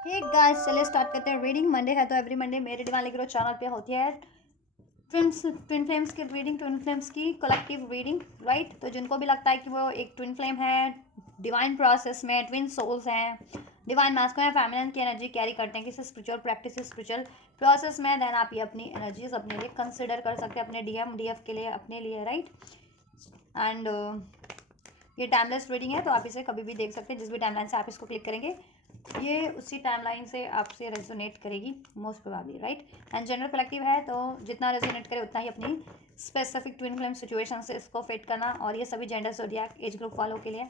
Hey guys, चलिए start करते हैं। रीडिंग मंडे है तो एवरी मंडे मेरे डिवाइन लिग्रो चैनल पे होती है ट्विन फ्लेम्स की रीडिंग, ट्विन फ्लेम्स की कलेक्टिव रीडिंग, राइट। तो जिनको भी लगता है कि वो एक ट्विन फ्लेम है, डिवाइन प्रोसेस में ट्विन सोल्स हैं, डिवाइन मास्कुलिन या फेमिनिन की एनर्जी कैरी करते हैं किसी स्पिरिचुअल प्रैक्टिस, स्पिरिचुअल प्रोसेस में, देन आप ये अपनी एनर्जीज अपने लिए कंसिडर कर सकते हैं, अपने डीएफ के लिए, अपने लिए, राइट। एंड ये टाइमलेस रीडिंग है तो आप इसे कभी भी देख सकते हैं, जिस भी टाइमलाइन से आप इसको क्लिक करेंगे ये उसी टाइमलाइन से आपसे रेजोनेट करेगी most probably, right. And general collective है तो जितना रेजोनेट करे उतना ही अपनी स्पेसिफिक ट्विन फ्लेम सिचुएशन से इसको फिट करना, और ये सभी जेंडर ज़ोडिएक एज ग्रुप वालों के लिए,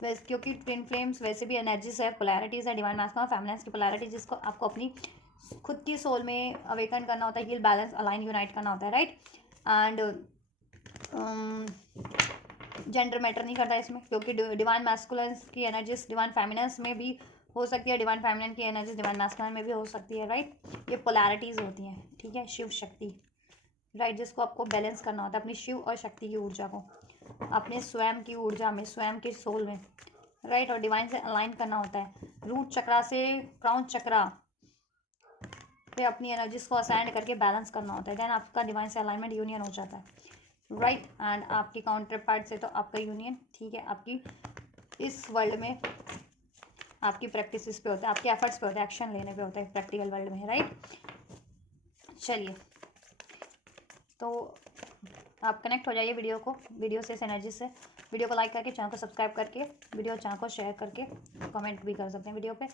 वैसे क्योंकि ट्विन फ्लेम्स वैसे भी एनर्जीज है, पोलैरिटीज़ है, डिवाइन मास्कुलिन और फेमिनिन की पोलैरिटी, जिसको आपको अपनी खुद की सोल में अवेकन करना होता है, हील, बैलेंस, अलाइन, यूनाइट करना होता है, राइट। एंड जेंडर मैटर नहीं करता इसमें, क्योंकि डिवाइन मैस्कुलिन की एनर्जीज डिवाइन फेमिनिन में भी हो सकती है, डिवाइन फेमिनिन की एनर्जीज डिवाइन मैस्कुलिन में भी हो सकती है, राइट। ये पोलैरिटीज़ होती हैं, ठीक है। शिव शक्ति, राइट, जिसको आपको बैलेंस करना होता है अपनी शिव और शक्ति की ऊर्जा को अपने स्वयं की ऊर्जा में, स्वयं के सोल में, राइट। और डिवाइन से अलाइन करना होता है, रूट चक्रा से क्राउन चक्रा पे अपनी एनर्जीज को असाइन करके बैलेंस करना होता है, देन आपका डिवाइन से अलाइनमेंट, यूनियन हो जाता है, राइट। एंड आपकी काउंटर पार्ट से तो आपका यूनियन, ठीक है, आपकी इस वर्ल्ड में आपकी प्रैक्टिस पे होता है, आपके एफर्ट्स पे होता है, एक्शन लेने पे होता है प्रैक्टिकल वर्ल्ड में, राइट। चलिए, तो आप कनेक्ट हो जाइए वीडियो से, इस एनर्जी से, वीडियो को लाइक करके, चैनल को सब्सक्राइब करके, चैनल को शेयर करके, कमेंट भी कर सकते हैं वीडियो पे,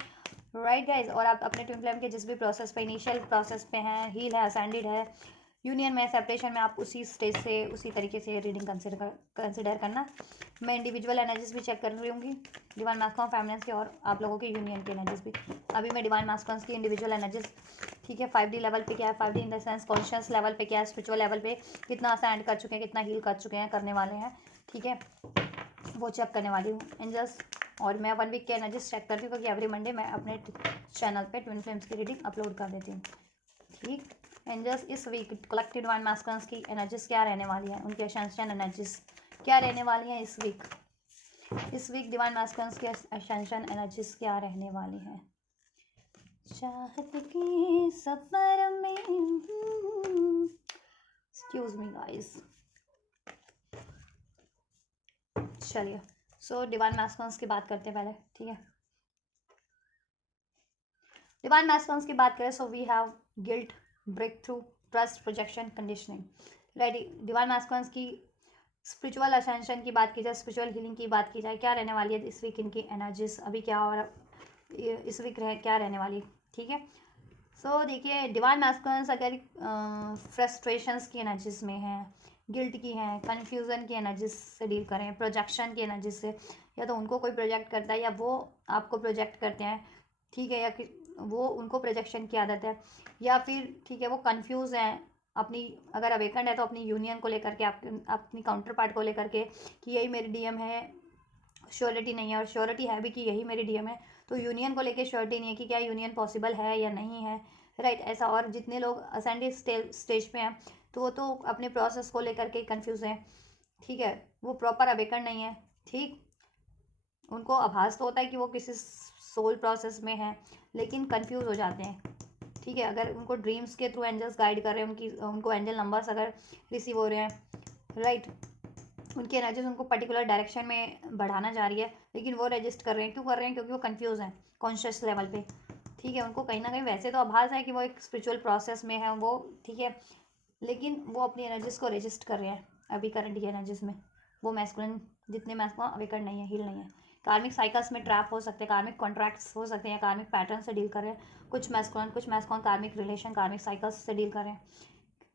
राइट गाइज। और आप अपने ट्विन फ्लेम के जिस भी प्रोसेस पे, इनिशियल प्रोसेस पे हैं, हील है, असेंडेड है, यूनियन में, सेपरेशन में, आप उसी स्टेज से, उसी तरीके से रीडिंग कंसिडर करना। मैं इंडिविजुअल एनर्जीज भी चेक कर रही हूँ, डिवाइन मास्कुलिन फेमिनिन की, और आप लोगों के यूनियन की एनर्जीज भी। अभी मैं डिवाइन मास्कुलिन की इंडिविजुअल एनर्जीज, ठीक है, 5D लेवल पे क्या है, 5D in the sense conscious level पे क्या है, स्पिरिचुअल लेवल पे कितना असेंड कर चुके हैं, कितना हील कर चुके हैं, करने वाले हैं, ठीक है, वो चेक करने वाली हूँ एंजल्स। और मैं 1 वीक की एनर्जीज चेक करती हूँ, क्योंकि एवरी मंडे मैं अपने चैनल पे ट्विन फ्लेम्स की रीडिंग अपलोड कर देती हूँ, ठीक। एंजल्स इस वीक कलेक्टिव डिवाइन मास्कुलिन की एनर्जीज क्या रहने वाली है, उनकी असेंशन एनर्जीज क्या रहने वाली हैं इस वीक डिवाइन मास्कुलिन की असेंशन एनर्जीज क्या रहने वाली हैं। चाहत के सफर में, एक्सक्यूज मी गाइस, चलिए। सो डिवाइन मैस्कुलिन की बात करते हैं पहले, ठीक है। डिवाइन मैस्कुलिन की बात करें, so we have guilt, break through, trust, projection, conditioning, ready. Divine masculine की स्पिरिचुअल असेंशन की बात की जाए, स्पिरिचुअल हीलिंग की बात की जाए, क्या रहने वाली है इस वीक इनकी एनर्जीज, अभी क्या हो रहा इस वीक क्या रहने वाली, ठीक है। सो देखिए, डिवाइन मैस्कुलिन अगर फ्रस्ट्रेशंस की एनर्जीज में है, गिल्ट की हैं, कन्फ्यूज़न की एनर्जीज से डील करें, प्रोजेक्शन की एनर्जीज से, या तो उनको कोई प्रोजेक्ट करता है या वो आपको प्रोजेक्ट करते हैं, ठीक है, या कि वो उनको प्रोजेक्शन की आदत है, या फिर ठीक है वो कंफ्यूज हैं अपनी, अगर अवेकंड है तो अपनी यूनियन को लेकर के, अपनी काउंटर पार्ट को लेकर के, कि यही मेरी डीएम है, श्योरिटी नहीं है, और श्योरिटी है भी कि यही मेरी डीएम है, तो यूनियन को लेके श्योरिटी नहीं है कि क्या यूनियन पॉसिबल है या नहीं है, राइट, ऐसा। और जितने लोग असेंडेड स्टेज पे हैं तो वो तो अपने प्रोसेस को लेकर के कंफ्यूज हैं, ठीक है, वो प्रॉपर अवेकन नहीं है, ठीक। उनको आभास तो होता है कि वो किसी सोल प्रोसेस में है, लेकिन कंफ्यूज हो जाते हैं, ठीक है। अगर उनको ड्रीम्स के थ्रू एंजल्स गाइड कर रहे हैं, उनको एंजल नंबर्स अगर रिसीव हो रहे हैं, राइट, उनकी एनर्जीज उनको पर्टिकुलर डायरेक्शन में बढ़ाना जा रही है, लेकिन वो रजिस्ट कर रहे हैं, क्यों कर रहे हैं, क्योंकि वो कंफ्यूज हैं कॉन्शियस लेवल पे, ठीक है। उनको कहीं ना कहीं वैसे तो आभास है कि वो एक स्पिरिचुअल प्रोसेस में है वो, ठीक है, लेकिन वो अपनी एनर्जीज को रजिस्ट कर रहे हैं अभी करंट की एनर्जीज में। वो मैस्कुलिन, जितने मैस्कुलिन अवेकन नहीं है, हील नहीं है, कार्मिक साइकिल्स में ट्रैप हो सकते हैं, कार्मिक कॉन्ट्रैक्ट्स हो सकते हैं, या कार्मिक पैटर्न से डील कर रहे हैं, कुछ मैस्कुलिन कार्मिक रिलेशन, कार्मिक साइकिल्स से डील कर रहे हैं,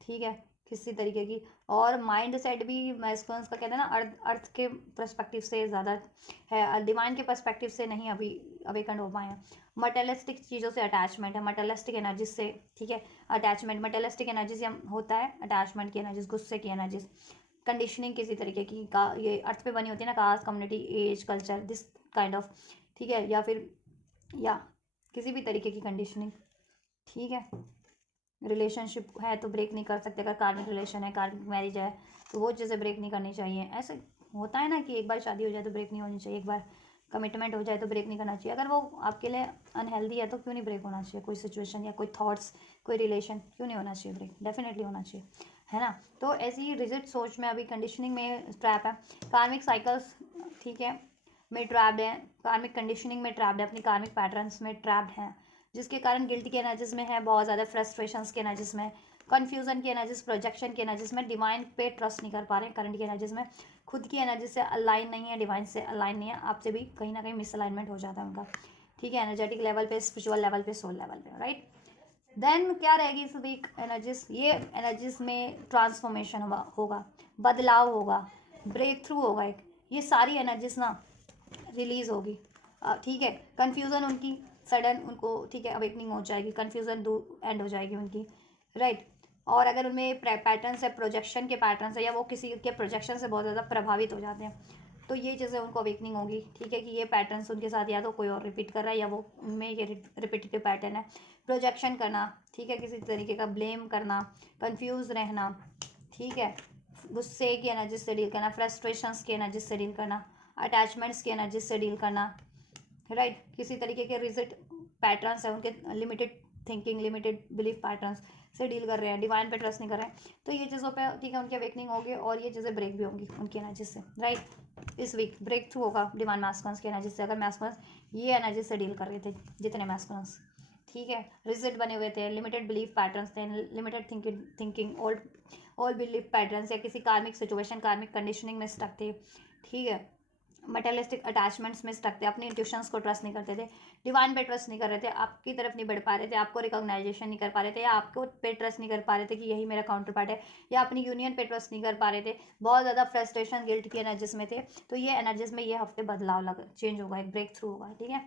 ठीक है, किसी तरीके की। और माइंड सेट भी मैस्कुलिन का कहते हैं ना, अर्थ के पर्सपेक्टिव से ज़्यादा है, डिवाइन के पर्सपेक्टिव से नहीं अभी अवेकन हो पाए हैं। मटेरियलिस्टिक चीज़ों से अटैचमेंट है, मटेरियलिस्टिक एनर्जीज से, ठीक है, अटैचमेंट, मटेरियलिस्टिक एनर्जीज होता है, अटैचमेंट की एनर्जीज, गुस्से की एनर्जीज, कंडीशनिंग किसी तरीके की का, ये अर्थ पे बनी होती है ना, caste, community, age, culture, this kind of, ठीक है, या फिर या किसी भी तरीके की कंडीशनिंग, ठीक है। रिलेशनशिप है तो ब्रेक नहीं कर सकते, अगर कार्मिक रिलेशन है, कार्मिक मैरिज है, तो वो चीज़ें ब्रेक नहीं करनी चाहिए। ऐसे होता है ना कि एक बार शादी हो जाए तो ब्रेक नहीं होनी चाहिए, एक बार कमिटमेंट हो जाए तो ब्रेक नहीं करना चाहिए। अगर वो आपके लिए अनहेल्दी है तो क्यों नहीं ब्रेक होना चाहिए? कोई सिचुएशन या कोई थॉट्स, कोई रिलेशन, क्यों नहीं होना चाहिए ब्रेक? डेफिनेटली होना चाहिए, है ना। तो ऐसी रिजिड सोच में अभी कंडीशनिंग में ट्रैप है, कार्मिक साइकिल्स, ठीक है, में ट्रैप्ड है, कार्मिक कंडीशनिंग में ट्रैप्ड है, अपनी कार्मिक पैटर्न्स में ट्रैप्ड है, जिसके कारण गिल्ट के एनर्जीज में है, बहुत ज़्यादा फ्रस्ट्रेशंस के एनर्जीज में, कन्फ्यूजन की एनर्जीज, प्रोजेक्शन की एनर्जीज में, डिवाइन पे ट्रस्ट नहीं कर पा रहे हैं करंट की एनर्जीज में, खुद की एनर्जी से अलाइन नहीं है, डिवाइन से अलाइन नहीं है, आपसे भी कहीं ना कहीं मिसअलाइनमेंट हो जाता है उनका, ठीक है, एनर्जेटिक लेवल पे, स्पिरिचुअल लेवल पे, सोल लेवल पे, राइट। देन क्या रहेगी इस वीक एनर्जीज? ये एनर्जीज में ट्रांसफॉर्मेशन होगा, बदलाव होगा, ब्रेक थ्रू होगा एक, ये सारी एनर्जीज ना रिलीज होगी, ठीक है। कन्फ्यूज़न उनकी सडन उनको, ठीक है, अवेकनिंग हो जाएगी, कन्फ्यूज़न दूर एंड हो जाएगी उनकी, राइट। और अगर उनमें पैटर्न्स है, प्रोजेक्शन के पैटर्न्स है, या वो किसी के प्रोजेक्शन से बहुत ज़्यादा प्रभावित हो जाते हैं, तो ये चीज़ें उनको अवेकनिंग होगी, ठीक है, कि ये पैटर्न्स उनके साथ या तो कोई और रिपीट कर रहा है या वो उनमें ये रिपीटेटिव पैटर्न है। प्रोजेक्शन करना, ठीक है, किसी तरीके का ब्लेम करना, कंफ्यूज रहना, ठीक है, गुस्से की एनर्जी से डील करना, फ्रस्ट्रेशंस की एनर्जी से डील करना, अटैचमेंट्स की एनर्जी से डील करना, राइट। किसी तरीके के रिजिड पैटर्न्स है उनके, limited thinking, limited belief patterns से डील कर रहे हैं, डिवाइन पे ट्रस्ट नहीं कर रहे हैं, तो ये चीज़ों पे, ठीक है, उनकी अवेकनिंग होगी और ये चीज़ें ब्रेक भी होंगी उनकी एनर्जी से, राइट। इस वीक ब्रेक थ्रू होगा डिवाइन मैस्कुलिन्स की एनर्जी से, अगर मैस्कुलिन्स ये एनर्जी से डील कर रहे थे, जितने मैस्कुलिन्स, ठीक है, रिजिड बने हुए थे, लिमिटेड बिलीफ पैटर्न्स थे, limited thinking, old belief patterns, या किसी कार्मिक सिचुएशन, कार्मिक कंडीशनिंग में स्टक थे, ठीक है, मटेरियलिस्टिक अटैचमेंट्स में स्टक थे, अपने इंट्यूशंस को ट्रस्ट नहीं करते थे, डिवाइन पे ट्रस्ट नहीं कर रहे थे, आपकी तरफ नहीं बढ़ पा रहे थे, आपको रिकॉग्नाइजेशन नहीं कर पा रहे थे, या आपको पे ट्रस्ट नहीं कर पा रहे थे कि यही मेरा काउंटर पार्ट है, या अपनी यूनियन पे ट्रस्ट नहीं कर पा रहे थे, बहुत ज़्यादा फ्रस्ट्रेशन, गिल्ट की एनर्जीज में थे, तो ये एनर्जीज में ये हफ्ते बदलाव चेंज होगा, एक ब्रेक थ्रू होगा, ठीक है।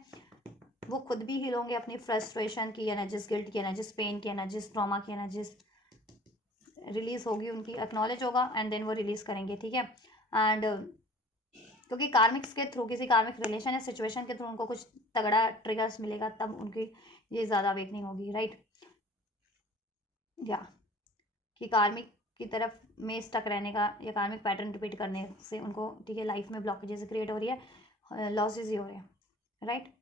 वो खुद भी हील होंगे, अपनी फ्रस्ट्रेशन की एनर्जीज, गिल्ट की एनर्जीज, पेन की एनर्जीज, ट्रॉमा की एनर्जीज रिलीज होगी उनकी, एक्नॉलेज होगा एंड देन वो रिलीज करेंगे, ठीक है। एंड क्योंकि कार्मिक्स के थ्रू, किसी कार्मिक रिलेशन या सिचुएशन के थ्रू उनको कुछ तगड़ा ट्रिगर्स मिलेगा, तब उनकी ये ज़्यादा अवेकनिंग होगी, राइट। या कि कार्मिक की तरफ में स्टक रहने का या कार्मिक पैटर्न रिपीट करने से उनको, ठीक है, लाइफ में ब्लॉकेजेस क्रिएट हो रही है, लॉसेज ही हो रहे हैं, राइट।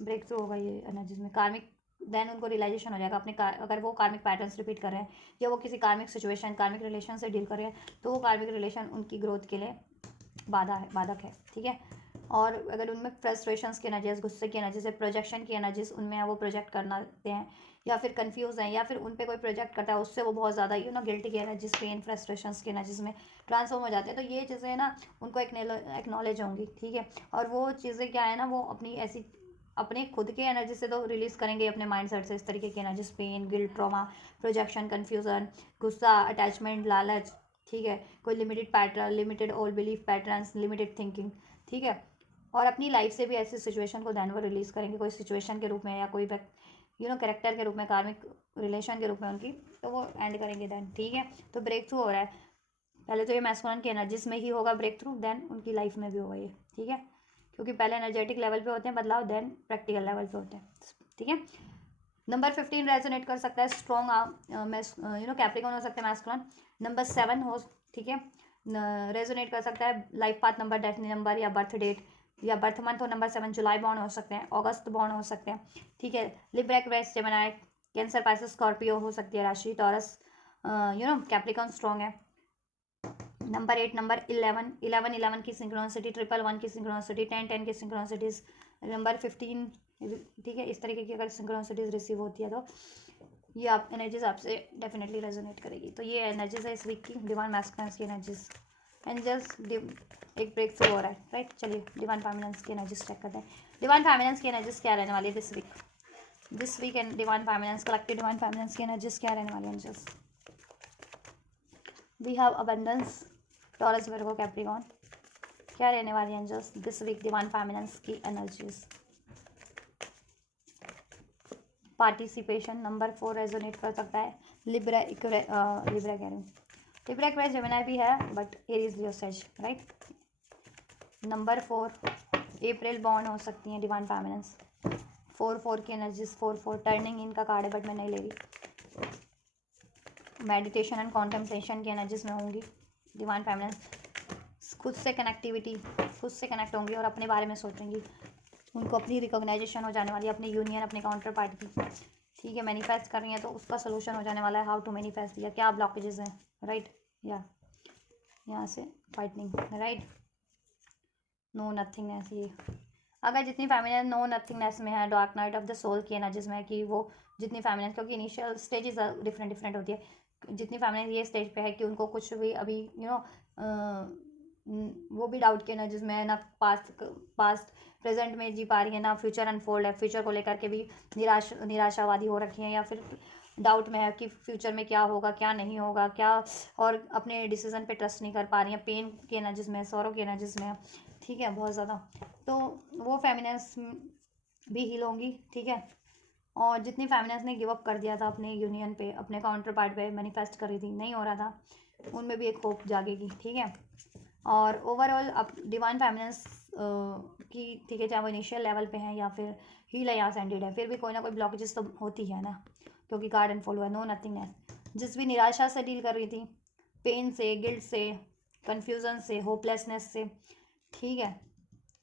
ब्रेक थ्रू होगा ये एनर्जीज में, कार्मिक, देन उनको रियलाइजेशन हो जाएगा अपने अगर वो कार्मिक पैटर्न्स रिपीट कर रहे हैं या वो किसी कार्मिक सिचुएशन, कार्मिक रिलेशन से डील कर रहे हैं, तो वो कार्मिक रिलेशन उनकी ग्रोथ के लिए बाधक है, ठीक है। और अगर उनमें फ्रस्ट्रेशंस की एनर्जीज, गुस्से की एनर्जीज, प्रोजेक्शन की एनर्जीज उनमें है, वो प्रोजेक्ट करते हैं, या फिर कंफ्यूज हैं, या फिर उन पर कोई प्रोजेक्ट करता है, उससे वो बहुत ज़्यादा गिल्ट की एनर्जीज, पेन, फ्रस्ट्रेशंस की एनर्जीज में ट्रांसफॉर्म हो जाते हैं, तो ये चीज़ें ना उनको एक्नॉलेज होंगी, ठीक है। और वो चीज़ें क्या है ना, वो अपनी ऐसी अपने खुद के एनर्जी से तो रिलीज़ करेंगे, अपने माइंड सेट से इस तरीके की energies, pain, guilt, trauma, projection, confusion, गुस्सा, अटैचमेंट, लालच, ठीक है, कोई limited pattern, limited old belief patterns, limited thinking, ठीक है। और अपनी लाइफ से भी ऐसी सिचुएशन को दैन वो रिलीज़ करेंगे, कोई सिचुएशन के रूप में या कोई कैरेक्टर के रूप में, कार्मिक रिलेशन के रूप में उनकी, तो वो एंड करेंगे दैन, ठीक है। तो ब्रेक थ्रू हो रहा है, पहले तो ये मैस्कुलिन की एनर्जीज में ही होगा ब्रेक थ्रू, देन उनकी लाइफ में भी होगा ये, ठीक है, क्योंकि पहले एनर्जेटिक लेवल पे होते हैं बदलाव, देन प्रैक्टिकल लेवल पे होते हैं, ठीक है। नंबर 15 रेजोनेट कर सकता है, स्ट्रॉन्ग कैप्रिकॉन हो सकता है मैस्कुलिन। नंबर 7 हो, ठीक है, रेजोनेट कर सकता है, life path number, destiny number, या बर्थ डेट या बर्थ मंथ हो नंबर 7, जुलाई बॉर्न हो सकते हैं, अगस्त बॉर्न हो सकते हैं, ठीक है। Libra, Aquarius, Gemini, cancer, Pisces, Scorpio हो सकती है राशि, टॉरस, कैप्रिकॉन स्ट्रॉन्ग है। नंबर 8, नंबर 11 की सिंक्रोनिसिटी, 111 की सिंक्रोनिसिटी, 10 की सिंक्रोनिसिटीज, नंबर 15, ठीक है, इस तरीके की अगर सिंक्रोनिसिटीज रिसीव होती है तो ये आप एनर्जीज आपसे डेफिनेटली रेजोनेट करेगी। तो ये एनर्जीज है इस वीक की, डिवाइन मैस्कुलिन्स की एनर्जीज, एंजल्स, एक ब्रेक थ्रू हो रहा है, राइट। चलिए डिवाइन फेमिनिन्स की एनर्जीज चेक करते हैं। डिवाइन फेमिनिन्स की एनर्जीज क्या रहने वाली है this week and divine feminines, collective divine feminines की एनर्जीज क्या रहने वाली है angels? We have abundance, Taurus, Virgo, Capricorn, क्या रहने वाली है angels this week divine feminines की एनर्जीज? पार्टिसिपेशन, नंबर 4 रेजोनेट कर सकता है, लिब्रा कह रही हूँ, लिब्रा, एक्वेरियस, जेमिनी भी है, but Aries, Leo, says, right. Number 4 April born हो सकती हैं डिवाइन फेमिनिन्स, 4 की एनर्जीज, 4 टर्निंग इनका कार्ड है बट मैं नहीं ले रही। मेडिटेशन एंड कॉन्टेम्पलेशन की एनर्जीज में होंगी डिवाइन फेमिनिन्स, खुद से कनेक्टिविटी, खुद से कनेक्ट होंगी और अपने बारे में सोचेंगी। उनको अपनी रिकॉग्नाइजेशन हो जाने वाली है, अपनी यूनियन, अपने काउंटर पार्ट की, ठीक है। मैनिफेस्ट कर रही हैं तो उसका सोल्यूशन हो जाने वाला है। हाउ टू मैनिफेस्ट, या क्या ब्लॉकेजेस हैं, राइट। या यहाँ से फाइटनिंग, राइट। नो नथिंगनेस, ये अगर जितनी फेमिनिन नो नथिंगनेस में है, dark night of the soul की एनर्जीज में है कि वो जितनी फेमिनिन, क्योंकि इनिशियल स्टेजेस डिफरेंट डिफरेंट होती है। जितनी फेमिनिन ये स्टेज पे है कि उनको कुछ भी अभी वो भी डाउट की एनर्जीज में है, ना पास्ट प्रेजेंट में जी पा रही है, ना फ्यूचर अनफोल्ड है, फ्यूचर को लेकर के भी निराशावादी हो रखी है, या फिर डाउट में है कि फ्यूचर में क्या होगा क्या नहीं होगा क्या, और अपने डिसीजन पे ट्रस्ट नहीं कर पा रही हैं। पेन की एनर्जीज में, सौरों की एनर्जीज में, ठीक है, बहुत ज़्यादा। तो वो फेमिनेंस भी हील होंगी, ठीक है। और जितनी फेमिनेंस ने गिव अप कर दिया था अपने यूनियन पे, अपने काउंटर पार्ट पे मैनिफेस्ट कर रही थी, नहीं हो रहा था, उनमें भी एक होप जागेगी, ठीक है। और ओवरऑल अब डिवाइन फेमिनेंस की, ठीक है, चाहे वो इनिशियल लेवल पे है या फिर हील है या सेंडेड है, फिर भी कोई ना कोई ब्लॉकेजेस तो होती है ना, क्योंकि कार्ड एंड फॉलो है। नो नथिंगनेस, जिस भी निराशा से डील कर रही थी, पेन से, गिल्ट से, कन्फ्यूज़न से, होपलेसनेस से, ठीक है,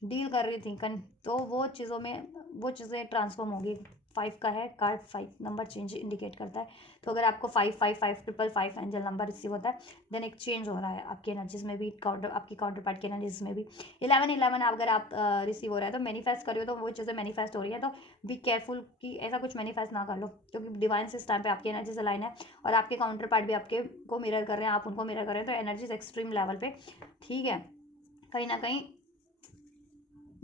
डील कर रही थी तो वो चीज़ों में वो चीज़ें ट्रांसफॉर्म होगी। 5 का है कार्ड, 5 नंबर चेंज इंडिकेट करता है। तो अगर आपको 5 एंजल नंबर रिसीव होता है, देन एक चेंज हो रहा है आपकी एनर्जीज में भी, आपकी काउंटर पार्ट की एनर्जीज में भी। 11 अगर आप रिसीव हो रहा है तो मैनिफेस्ट करियो, तो वो चीज़ें मैनिफेस्ट हो रही है, तो बी केयरफुल कि ऐसा कुछ मैनिफेस्ट ना कर लो, क्योंकि डिवाइन से इस टाइम पे आपकी एनर्जीज अलाइन है और आपके काउंटर पार्ट भी आपके को मिरर कर रहे हैं, आप उनको मिरर कर रहे हैं, तो एनर्जीज एक्सट्रीम लेवल पे, ठीक है, कहीं ना कहीं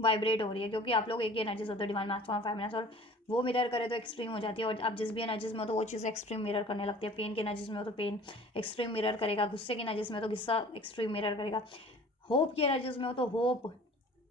वाइब्रेट हो रही है, क्योंकि आप लोग एक ही एनर्जीज होते हैं, डिवाइन मास्टर फेमिनिन, और वो मिरर करे तो एक्सट्रीम हो जाती है। और आप जिस भी एनर्जीज में हो तो वो चीज़ एक्सट्रीम मिरर करने लगती है। पेन की एनर्जीज में हो तो पेन एक्सट्रीम मिरर करेगा, गुस्से की एनर्जीज में तो गुस्सा एक्सट्रीम मिरर करेगा, होप की एनर्जीज में हो तो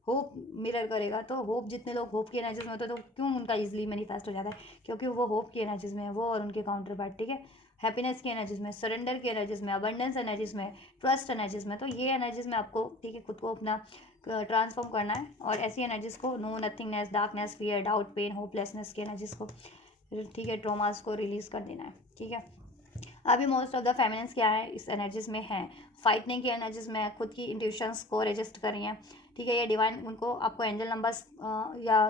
होप मिरर करेगा। तो होप, जितने लोग होप की एनर्जीज में होते हैं तो क्यों उनका इजीली मैनिफेस्ट हो जाता है, क्योंकि वो होप की एनर्जीज में है, वो और उनके काउंटर पार्ट, ठीक है। हैप्पीनेस की एनर्जीज में, सरेंडर की एनर्जीज में, अबंडेंस एनर्जीज में, ट्रस्ट एनर्जीज में, तो ये एनर्जीज में आपको, ठीक है, खुद को अपना ट्रांसफॉर्म करना है। और ऐसी एनर्जीज को, no nothingness, darkness, fear, doubt, pain, hopelessness की एनर्जीज को, ठीक है, ट्रॉमास को रिलीज कर देना है, ठीक है। अभी मोस्ट ऑफ द फेमिनिन्स क्या है इस एनर्जीज में है, फाइटनिंग की एनर्जीज में, खुद की इंट्यूशंस को रजिस्ट कर रही हैं, ठीक है। ये डिवाइन उनको आपको एंजल नंबर्स या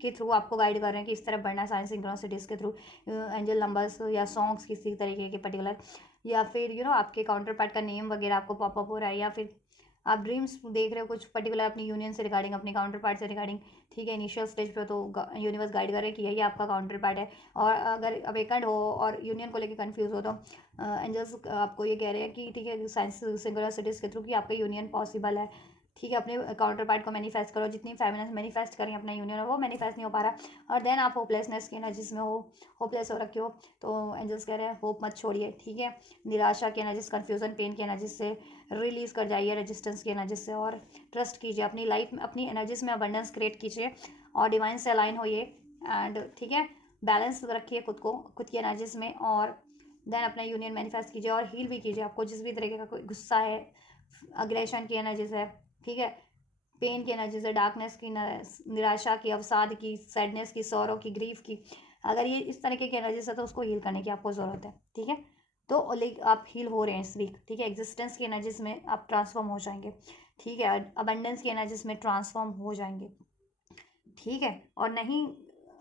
के थ्रू आपको गाइड कर रहे हैं कि इस तरफ बढ़ना है, साइंस सिंक्रोनिसिटीज के थ्रू, एंजल नंबर्स या सॉन्ग्स किसी तरीके के पर्टिकुलर, या फिर आपके काउंटर पार्ट का नेम वगैरह आपको पॉपअप हो रहा है, या फिर आप ड्रीम्स देख रहे हो कुछ पर्टिकुलर अपनी यूनियन से रिगार्डिंग, अपने काउंटर पार्ट से रिगार्डिंग, ठीक है। इनिशियल स्टेज पे तो यूनिवर्स गाइड कर रहे हैं कि यही आपका काउंटर पार्ट है। और अगर अवेकंड हो और यूनियन को लेकर कंफ्यूज हो तो एंजल्स आपको ये कह रहे हैं कि, ठीक है, साइंस सिंक्रोनिसिटीज के थ्रू कि आपका यूनियन पॉसिबल है, ठीक है। अपने काउंटर पार्ट को मैनिफेस्ट करो, जितनी फेमिनिन मैनिफेस्ट करें अपना यूनियन, वो मैनिफेस्ट नहीं हो पा रहा, और देन आप होपलेसनेस की एनर्जीज में हो, होपलेस हो रखे हो, तो एंजल्स कह रहे हैं होप मत छोड़िए, ठीक है। निराशा की एनर्जीज, कन्फ्यूजन, पेन की एनर्जीज से रिलीज कर जाइए, रेजिस्टेंस की एनर्जीज से, और ट्रस्ट कीजिए अपनी लाइफ में, अपनी एनर्जीज में अबंडेंस क्रिएट कीजिए और डिवाइन से अलाइन होइए, एंड ठीक है, बैलेंस रखिए खुद को, खुद की एनर्जीज में, और देन अपना यूनियन मैनिफेस्ट कीजिए और हील भी कीजिए। आपको जिस भी तरीके का कोई गुस्सा है, अग्रेशन की एनर्जीज है, ठीक है, पेन की एनर्जीज है, डार्कनेस की, निराशा की, अवसाद की, सैडनेस की, सौरों की, ग्रीफ की, अगर ये इस तरीके की एनर्जीज है तो उसको हील करने की आपको ज़रूरत है, ठीक है। तो लाइक आप हील हो रहे हैं इस वीक, ठीक है। एग्जिस्टेंस की एनर्जीज में आप ट्रांसफॉर्म हो जाएंगे, ठीक है। अबंडेंस की एनर्जीज में ट्रांसफॉर्म हो जाएंगे, ठीक है। और नहीं,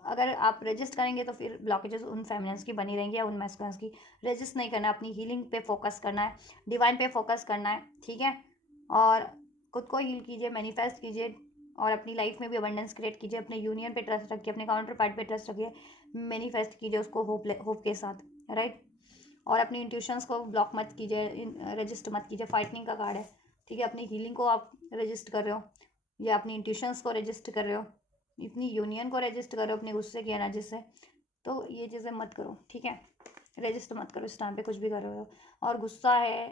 अगर आप रजिस्ट करेंगे तो फिर ब्लॉकेजेस उन फेमिनिन्स की बनी रहेंगी या उन मैस्कुलिन्स की। रजिस्ट नहीं करना है, अपनी हीलिंग पे फोकस करना है, डिवाइन पे फोकस करना है, ठीक है। और खुद को हील कीजिए, मैनिफेस्ट कीजिए, और अपनी लाइफ में भी अबंडेंस क्रिएट कीजिए, अपने यूनियन पे ट्रस्ट रखिए, अपने काउंटर पार्ट पे ट्रस्ट रखिए, मैनिफेस्ट कीजिए उसको होप के साथ, राइट। और अपनी इंट्यूशंस को ब्लॉक मत कीजिए, रजिस्ट मत कीजिए, फाइटनिंग का कार्ड है, ठीक है। अपनी हीलिंग को आप रजिस्ट कर रहे हो या अपनी इंट्यूशंस को रजिस्ट कर रहे हो, इतनी यूनियन को रजिस्ट करो अपने गुस्से की एनर्जी से, तो ये चीज़ें मत करो, ठीक है। रजिस्ट मत करो इस टाइम पे कुछ भी कर रहे हो, और गुस्सा है,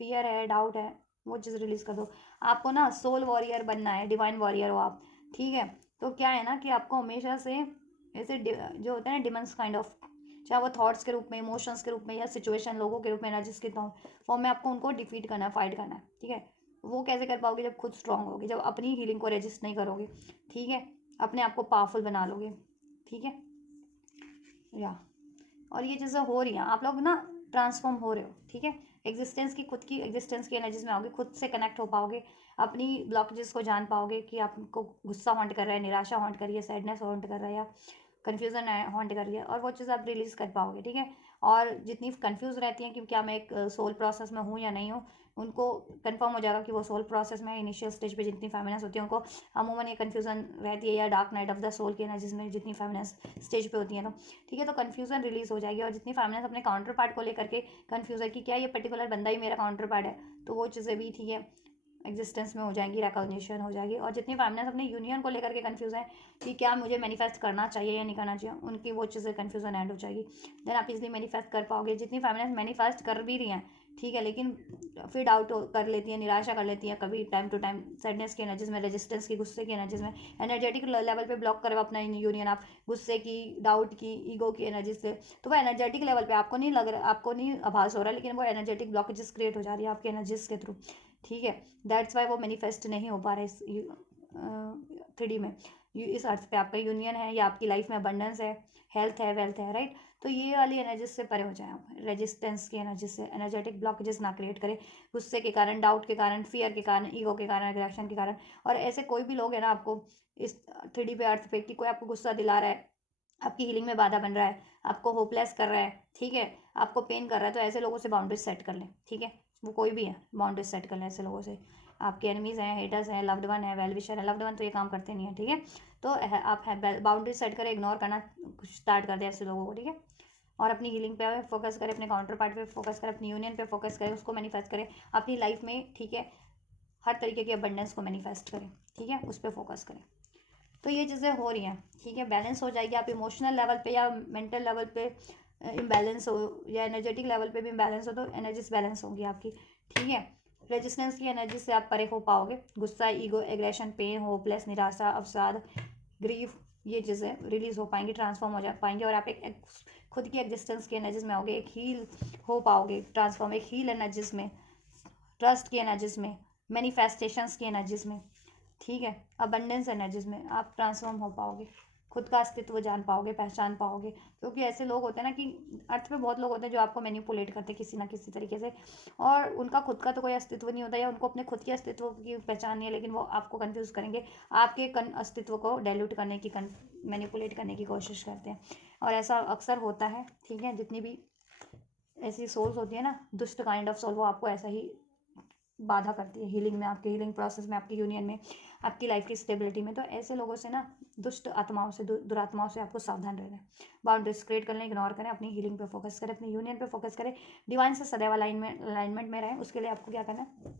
फियर है, डाउट है, वो चीज़ रिलीज कर दो। आपको ना सोल वॉरियर बनना है, डिवाइन वॉरियर हो आप, ठीक है। तो क्या है ना कि आपको हमेशा से ऐसे जो होते हैं ना डिमंस काइंड ऑफ, चाहे वो थॉट्स के रूप में, इमोशंस के रूप में, या सिचुएशन, लोगों के रूप में, एनर्जीज के फॉर्म में, आपको उनको डिफीट करना है, फाइट करना है, ठीक है। वो कैसे कर पाओगे? जब खुद स्ट्रांग होगे, जब अपनी हीलिंग को रजिस्ट नहीं करोगे, ठीक है, अपने आप को पावरफुल बना लोगे, ठीक है। या और ये चीज़ें हो रही हैं, आप लोग ना ट्रांसफॉर्म हो रहे हो, ठीक है। एग्जिस्टेंस की, खुद की एग्जिस्टेंस की एनर्जीज में आओगे, खुद से कनेक्ट हो पाओगे, अपनी ब्लॉकेजेस को जान पाओगे कि आपको गुस्सा हॉन्ट कर रहा है, निराशा हॉन्ट कर रही है, सैडनेस हॉन्ट कर रहा है, या कन्फ्यूज़न हॉन्ट कर रही है, और वो चीज़ आप रिलीज़ कर पाओगे। ठीक है, और जितनी कन्फ्यूज़ रहती हैं कि क्या मैं एक सोल प्रोसेस में हूँ या नहीं हूँ, उनको कंफर्म हो जाएगा कि वो सोल प्रोसेस में इनिशियल स्टेज पे जितनी फेमिनेंस होती है उनको अमूमन ये कन्फ्यूज़न रहती है, या dark night of the soul की एनर्जीज में जितनी फेमिनेंस स्टेज पे होती है, तो ठीक है, तो कन्फ्यूज़न रिलीज़ हो जाएगी। और जितनी फेमिनेंस अपने काउंटर पार्ट को लेकर के कन्फ्यूज़ है कि क्या ये पर्टिकुलर बंदा ही मेरा काउंटर पार्ट है, तो वो चीज़ें भी ठीक है एग्जिस्टेंस में हो जाएंगी, रिकॉग्निशन हो जाएगी। और जितनी फेमिनेंस अपने यूनियन को लेकर के कन्फ्यूज़ है कि क्या मुझे मैनिफेस्ट करना चाहिए या नहीं करना चाहिए, उनकी वो चीज़ें कन्फ्यूज़न एंड हो जाएगी, देन आप इजली मैनिफेस्ट कर पाओगे। जितनी फेमिनेंस मैनिफेस्ट कर भी रही हैं, ठीक है, लेकिन फिर डाउट कर लेती हैं, निराशा कर लेती हैं, कभी टाइम टू टाइम सैडनेस की एनर्जीज में, रेजिस्टेंस की, गुस्से की एनर्जीज में, एनर्जेटिक लेवल पे ब्लॉक करे अपना यूनियन आप गुस्से की, डाउट की, ईगो की एनर्जी से, तो वो एनर्जेटिक लेवल पे आपको नहीं लग रहा, आपको नहीं आभास हो रहा है, लेकिन वो एनर्जेटिक ब्लॉकेजेस क्रिएट हो जा रही है आपकी एनर्जीज के थ्रू। ठीक है, दैट्स वाई वो मैनिफेस्ट नहीं हो पा रहा है इस 3D में, इस अर्थ पे आपका यूनियन है, या आपकी लाइफ में अबंडेंस है, हेल्थ है, वेल्थ है, राइट। तो ये वाली एनर्जीज से परे हो जाए आप, रेजिस्टेंस की एनर्जी से, एनर्जेटिक ब्लॉकेजेस ना क्रिएट करें गुस्से के कारण, डाउट के कारण, फियर के कारण, ईगो के कारण, एग्रेशन के कारण। और ऐसे कोई भी लोग है ना आपको इस 3D पे, अर्थ पे, कि कोई आपको गुस्सा दिला रहा है, आपकी हीलिंग में बाधा बन रहा है, आपको होपलेस कर रहा है, ठीक है, आपको पेन कर रहा है, तो ऐसे लोगों से बाउंड्रीज सेट कर लें। ठीक है, वो कोई भी है, बाउंड्रीज सेट कर लें ऐसे लोगों से। आपके एनिमीज़ हैं, हेटर्स हैं, लव्ड वन है, वेल विशर है, लव्ड वन तो ये काम करते नहीं है, ठीक है, तो आप बाउंड्रीज सेट करें, इग्नोर करना स्टार्ट कर दें ऐसे लोगों को। ठीक है, और अपनी हीलिंग पे फोकस करें, अपने काउंटर पार्ट पे फोकस करें, अपनी यूनियन पे फोकस करें, उसको मैनिफेस्ट करें अपनी लाइफ में। ठीक है, हर तरीके की अबंडेंस को मैनिफेस्ट करें, ठीक है, उस पर फोकस करें। तो ये चीज़ें हो रही हैं, ठीक है, बैलेंस हो जाएगी। आप इमोशनल लेवल पे या मेंटल लेवल पे इम्बैलेंस हो, या एनर्जेटिक लेवल पे भी इम्बैलेंस हो, तो एनर्जीज बैलेंस होंगी आपकी। ठीक है, रेजिस्टेंस की एनर्जी से आप परे हो पाओगे, गुस्सा, ईगो, एग्रेशन, पेन, होपलेस, निराशा, अवसाद, ग्रीफ, ये चीज़ें रिलीज हो पाएंगी, ट्रांसफॉर्म हो जा पाएंगे, और आप एक खुद की एग्जिस्टेंस की एनर्जीज में आओगे, एक हील हो पाओगे, ट्रांसफॉर्म, एक हील एनर्जीज में, ट्रस्ट की एनर्जीज में, मैनिफेस्टेशंस की एनर्जीज में, ठीक है, अबंडेंस एनर्जीज में आप ट्रांसफॉर्म हो पाओगे, खुद का अस्तित्व जान पाओगे, पहचान पाओगे। क्योंकि ऐसे लोग होते हैं ना कि अर्थ पे बहुत लोग होते हैं जो आपको मैनिपुलेट करते हैं किसी ना किसी तरीके से, और उनका खुद का तो कोई अस्तित्व नहीं होता, या उनको अपने खुद के अस्तित्व की पहचान नहीं है, लेकिन वो आपको कंफ्यूज करेंगे, आपके अस्तित्व को डाइल्यूट करने की, मैनिपुलेट करने की कोशिश करते हैं, और ऐसा अक्सर होता है। ठीक है, जितनी भी ऐसी सोल्स होती है ना, दुष्ट काइंड ऑफ सोल, वो आपको ऐसा ही बाधा करती है हीलिंग में, आपके हीलिंग प्रोसेस में, आपकी यूनियन में, आपकी लाइफ की स्टेबिलिटी में। तो ऐसे लोगों से ना, दुष्ट आत्माओं से, दुरात्माओं से आपको सावधान रहना है। बाउंड्रीज क्रिएट करने, इग्नोर करें, अपनी हीलिंग पे फोकस करें, अपनी यूनियन पे फोकस करें, डिवाइन से सदैव अलाइनमेंट में रहें। उसके लिए आपको क्या करना है,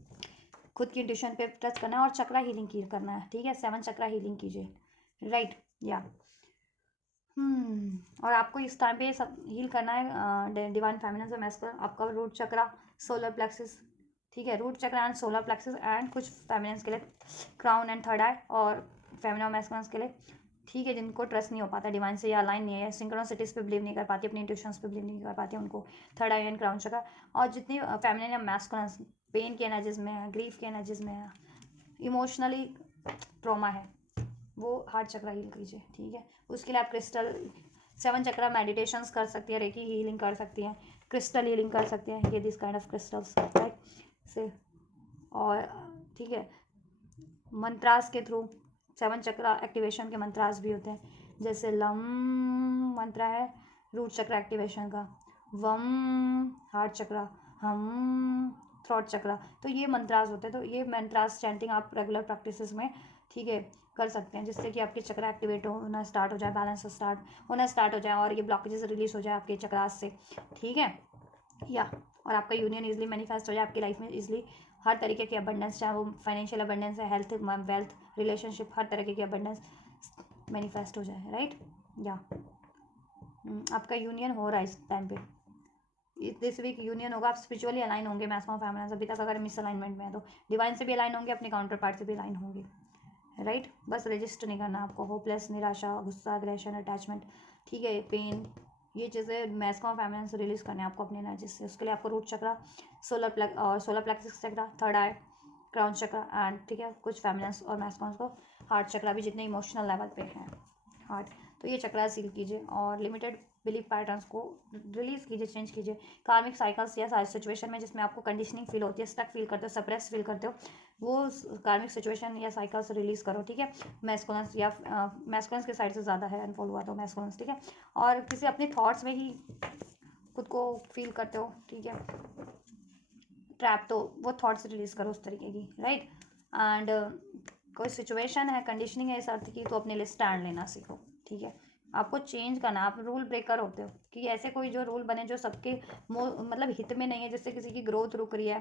खुद की इंट्यूशन पे टच करना है, और चक्रा हीलिंग की करना है। ठीक है, 7 चक्रा हीलिंग कीजिए, राइट, या और आपको इस टाइम पे सब हील करना है डिवाइन फेमिनिन से मैस्कुलिन, आपका रूट चक्रा, सोलर प्लेक्सिस, ठीक है, रूट चक्र एंड सोलर प्लेक्सिस, एंड कुछ फेमिनिन्स के लिए क्राउन एंड थर्ड आई, और फेमिना मैस्कुलिन्स के लिए, ठीक है, जिनको ट्रस्ट नहीं हो पाता डिवाइन से, या अलाइन नहीं है, सिंक्रोनिसिटीज पे बिलीव नहीं कर पाती, अपनी इंट्यूशंस पे बिलीव नहीं कर पाती, उनको थर्ड आई एंड क्राउन चक्र। और जितनी फेमिनिन या मैस्कुलिन्स पेन की एनर्जीज में है, ग्रीफ की एनर्जीज में है, इमोशनली ट्रॉमा है, वो हार्ट चक्रा हील कीजिए। ठीक है, उसके लिए आप क्रिस्टल 7 चक्रा मेडिटेशंस कर सकती हैं, रेकी हीलिंग कर सकती हैं, क्रिस्टल हीलिंग कर सकते हैं, ये this kind of crystals, right से। और ठीक है, मंत्रास के थ्रू 7 चक्रा एक्टिवेशन के मंत्रास भी होते हैं, जैसे लम मंत्र है रूट चक्र एक्टिवेशन का, वम हार्ट चक्रा, हम थ्रोट चक्रा, तो ये मंत्रास होते हैं। तो ये मंत्रास चैंटिंग आप रेगुलर प्रैक्टिसेस में, ठीक है, कर सकते हैं, जिससे कि आपके चक्र एक्टिवेट होना स्टार्ट हो जाए, बैलेंस होना स्टार्ट हो जाए, और ये ब्लॉकेजेस रिलीज हो जाए आपके चक्रास से। ठीक है, या और आपका यूनियन इजली मैनिफेस्ट हो जाए आपकी लाइफ में, इजली हर तरीके की अबंडेंस, चाहे वो फाइनेंशियल अबंडेंस है, हेल्थ, वेल्थ, रिलेशनशिप, हर तरीके की अबंडेंस मैनिफेस्ट हो जाए, राइट, या आपका यूनियन हो रहा है इस टाइम पे, दिस वीक यूनियन होगा, आप स्पिरिचुअली अलाइन होंगे मैस्कुलिन फेमिनिन। अभी तक अगर मिस अलाइनमेंट में है तो डिवाइन से भी अलाइन होंगे, अपने काउंटर पार्ट से भी अलाइन होंगे, राइट। बस रजिस्टर नहीं करना आपको, होपलेस, निराशा, गुस्सा, अग्रेशन, अटैचमेंट, ठीक है, पेन, ये चीज़ें मैस्कुलिन फेमिनिन से रिलीज करने हैं आपको अपनी एनर्जी से। उसके लिए आपको root chakra, solar plexus chakra, third eye, crown chakra, and ठीक है, कुछ फेमिनिन्स और मैस्कुलिन्स को हार्ट चक्रा भी, जितने इमोशनल लेवल पे हैं हार्ट, तो ये चक्रा सील कीजिए। और लिमिटेड बिलीफ पैटर्न्स को रिलीज कीजिए, चेंज कीजिए। कार्मिक साइकिल्स या सिचुएशन में जिसमें आपको कंडीशनिंग फील होती है, स्टक फील करते हो, सप्रेस फील करते हो, वो कार्मिक सिचुएशन या साइकिल्स रिलीज करो, ठीक है। मैस्कुलिन्स या मैस्कुलिन्स के साइड से ज़्यादा है अनफॉलो हुआ तो मैस्कुलिन्स, ठीक है। और किसी अपने थॉट्स में ही खुद को फील करते हो, ठीक है, ट्रैप, तो वो थॉट्स रिलीज करो उस तरीके की, राइट। एंड कोई सिचुएशन है, कंडीशनिंग है इस अर्थ की, तो अपने लिए स्टैंड लेना सीखो, ठीक है। आपको चेंज करना, आप रूल ब्रेकर होते हो कि ऐसे कोई जो रूल बने जो सबके मतलब हित में नहीं है, जिससे किसी की ग्रोथ रुक रही है,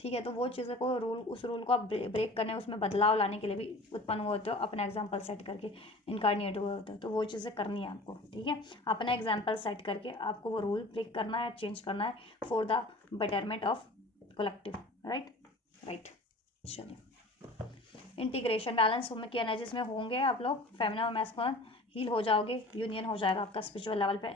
ठीक है, तो वो चीज़ें को उस रूल को आप ब्रेक करने, उसमें बदलाव लाने के लिए भी उत्पन्न हुए होते हो, अपना एग्जाम्पल सेट करके इनकारनेट हुए होते हो, तो वो चीज़ें करनी है आपको, ठीक है। अपना एग्जाम्पल सेट करके आपको वो रूल ब्रेक करना है, चेंज करना है for the betterment of collective, right. चलिए, इंटीग्रेशन, बैलेंस की एनर्जीज में होंगे आप लोग, फेमिनिन और मैस्कुलिन, हील हो जाओगे, यूनियन हो जाएगा आपका स्पिरिचुअल लेवल पे,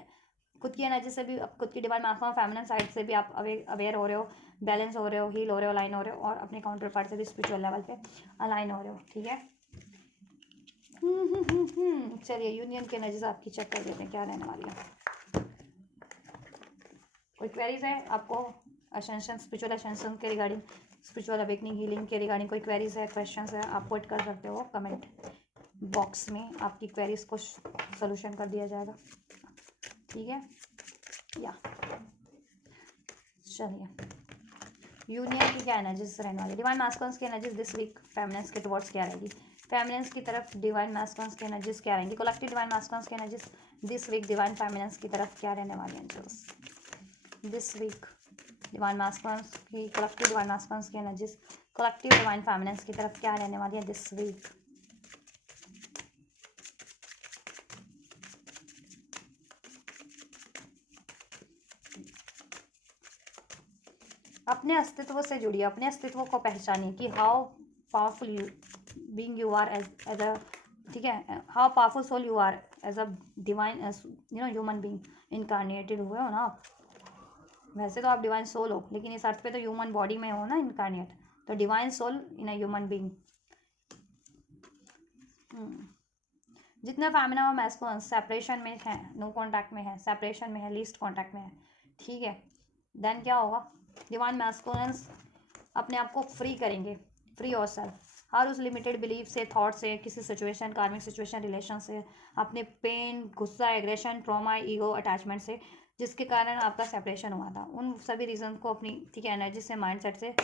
खुद की एनर्जी से भी, खुद की डिवाइन मैस्कुलिन फेमिनिन साइड से भी आप अवेयर हो रहे हो, बैलेंस हो रहे हो, हील हो रहे हो, अलाइन हो रहे हो, और अपने काउंटर पार्ट से भी स्पिरिचुअल लेवल पे अलाइन हो रहे हो, ठीक है। चलिए, यूनियन की एनर्जीज आपकी चेक कर देते हैं क्या रहने वाली है। कोई क्वेरीज है आपको असेंशन, स्पिरिचुअल असेंशन के रिगार्डिंग, स्पिरिचुअल अवेकनिंग, हीलिंग के रिगार्डिंग कोई क्वेरीज है, क्वेश्चंस है, आप पुट कर सकते हो कमेंट बॉक्स में, आपकी क्वेरीज को सोल्यूशन कर दिया जाएगा, ठीक है। या चलिए, यूनियन की क्या एनर्जीज रहने वाली, डिवाइन मैस्कुलिन्स की एनर्जीज दिस वीक फेमिनिन्स के टुवर्ड्स क्या रहेगी, फेमिनिन्स की तरफ डिवाइन मैस्कुलिन्स की एनर्जीज क्या रहेंगी, कलेक्टिव डिवाइन मैस्कुलिन्स की energies this week divine feminines की तरफ क्या रहने वाली angels this week, divine masculines की, कलेक्टिव डिवाइन मैस्कुलिन्स की एनर्जीज कलेक्टिव डिवाइन फेमिनिन्स की तरफ क्या रहने वाली है दिस वीक। अपने अस्तित्व से जुड़िए, अपने अस्तित्व को पहचानिए कि how powerful you being you are as a, ठीक है, how powerful soul you are as a divine, human being incarnated हुए हो ना आप। वैसे तो आप डिवाइन सोल हो, लेकिन इस अर्थ पे तो ह्यूमन बॉडी में हो ना इनकारनेट, तो divine soul in a human being. जितने फेमिनिन और मैस्कुलिन सेपरेशन में है, नो कांटेक्ट में है, सेपरेशन में है, लीस्ट कांटेक्ट में है, ठीक है, देन क्या होगा, डिवाइन मैस्कुलिन्स अपने आप को फ्री करेंगे, फ्री योर सेल्फ, हर उस लिमिटेड बिलीफ से, थॉट से, किसी सिचुएशन, कार्मिक सिचुएशन, रिलेशन से, अपने पेन, गुस्सा, एग्रेशन, ट्रॉमा, ईगो, अटैचमेंट से, जिसके कारण आपका सेपरेशन हुआ था, उन सभी रीजन को अपनी, ठीक है, एनर्जी से, माइंडसेट से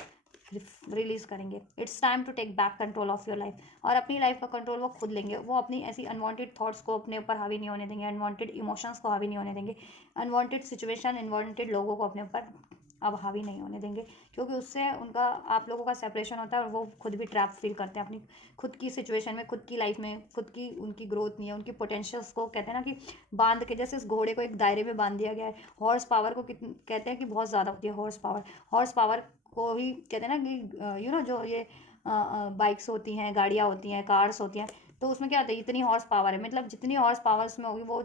रिलीज करेंगे। It's time to take back control of your life, और अपनी लाइफ का कंट्रोल वो खुद लेंगे, वो अपनी ऐसी अनवांटेड थॉट्स को अपने ऊपर हावी नहीं होने देंगे, अनवांटेड इमोशंस को हावी नहीं होने देंगे, अनवांटेड सिचुएशन, अनवांटेड लोगों को अपने ऊपर अब हावी नहीं होने देंगे, क्योंकि उससे उनका, आप लोगों का सेपरेशन होता है और वो खुद भी ट्रैप फील करते हैं अपनी खुद की सिचुएशन में, खुद की लाइफ में, खुद की उनकी ग्रोथ नहीं है, उनकी पोटेंशियल्स को कहते हैं ना कि बांध के, जैसे इस घोड़े को एक दायरे में बांध दिया गया है, हॉर्स पावर को कहते हैं कि बहुत ज़्यादा होती है हॉर्स पावर को ही कहते हैं ना कि जो ये बाइक्स होती हैं, गाड़ियाँ होती हैं, कार्स होती हैं, तो उसमें क्या होता है, इतनी हॉर्स पावर है, मतलब जितनी हॉर्स पावर उसमें होगी वो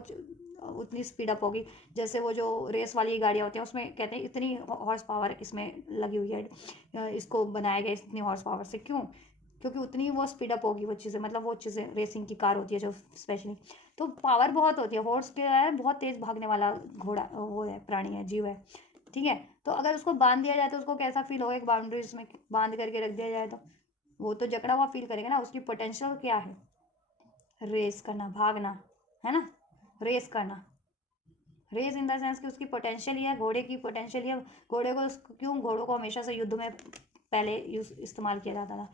उतनी स्पीड अप होगी। जैसे वो जो रेस वाली गाड़ियाँ होती हैं उसमें कहते हैं इतनी हॉर्स पावर इसमें लगी हुई है, इसको बनाया गया इतनी हॉर्स पावर से, क्यों, क्योंकि उतनी वो स्पीड अप होगी वो चीज़ें, मतलब वो चीज़ें रेसिंग की कार होती है जो स्पेशली, तो पावर बहुत होती है, हॉर्स क्या है, बहुत तेज़ भागने वाला घोड़ा, वो है, प्राणी है, जीव है, ठीक है। तो अगर उसको बांध दिया जाए तो उसको कैसा फील होगा, एक बाउंड्रीज में बांध करके रख दिया जाए तो वो तो जकड़ा हुआ फील करेगा ना। उसकी पोटेंशियल क्या है, रेस करना, भागना, है ना, रेस करना, रेस इन द सेंस कि उसकी पोटेंशियल ही है, घोड़े की पोटेंशियल ही है, घोड़े को क्यों, घोड़ों को हमेशा से युद्ध में पहले इस्तेमाल किया जाता था,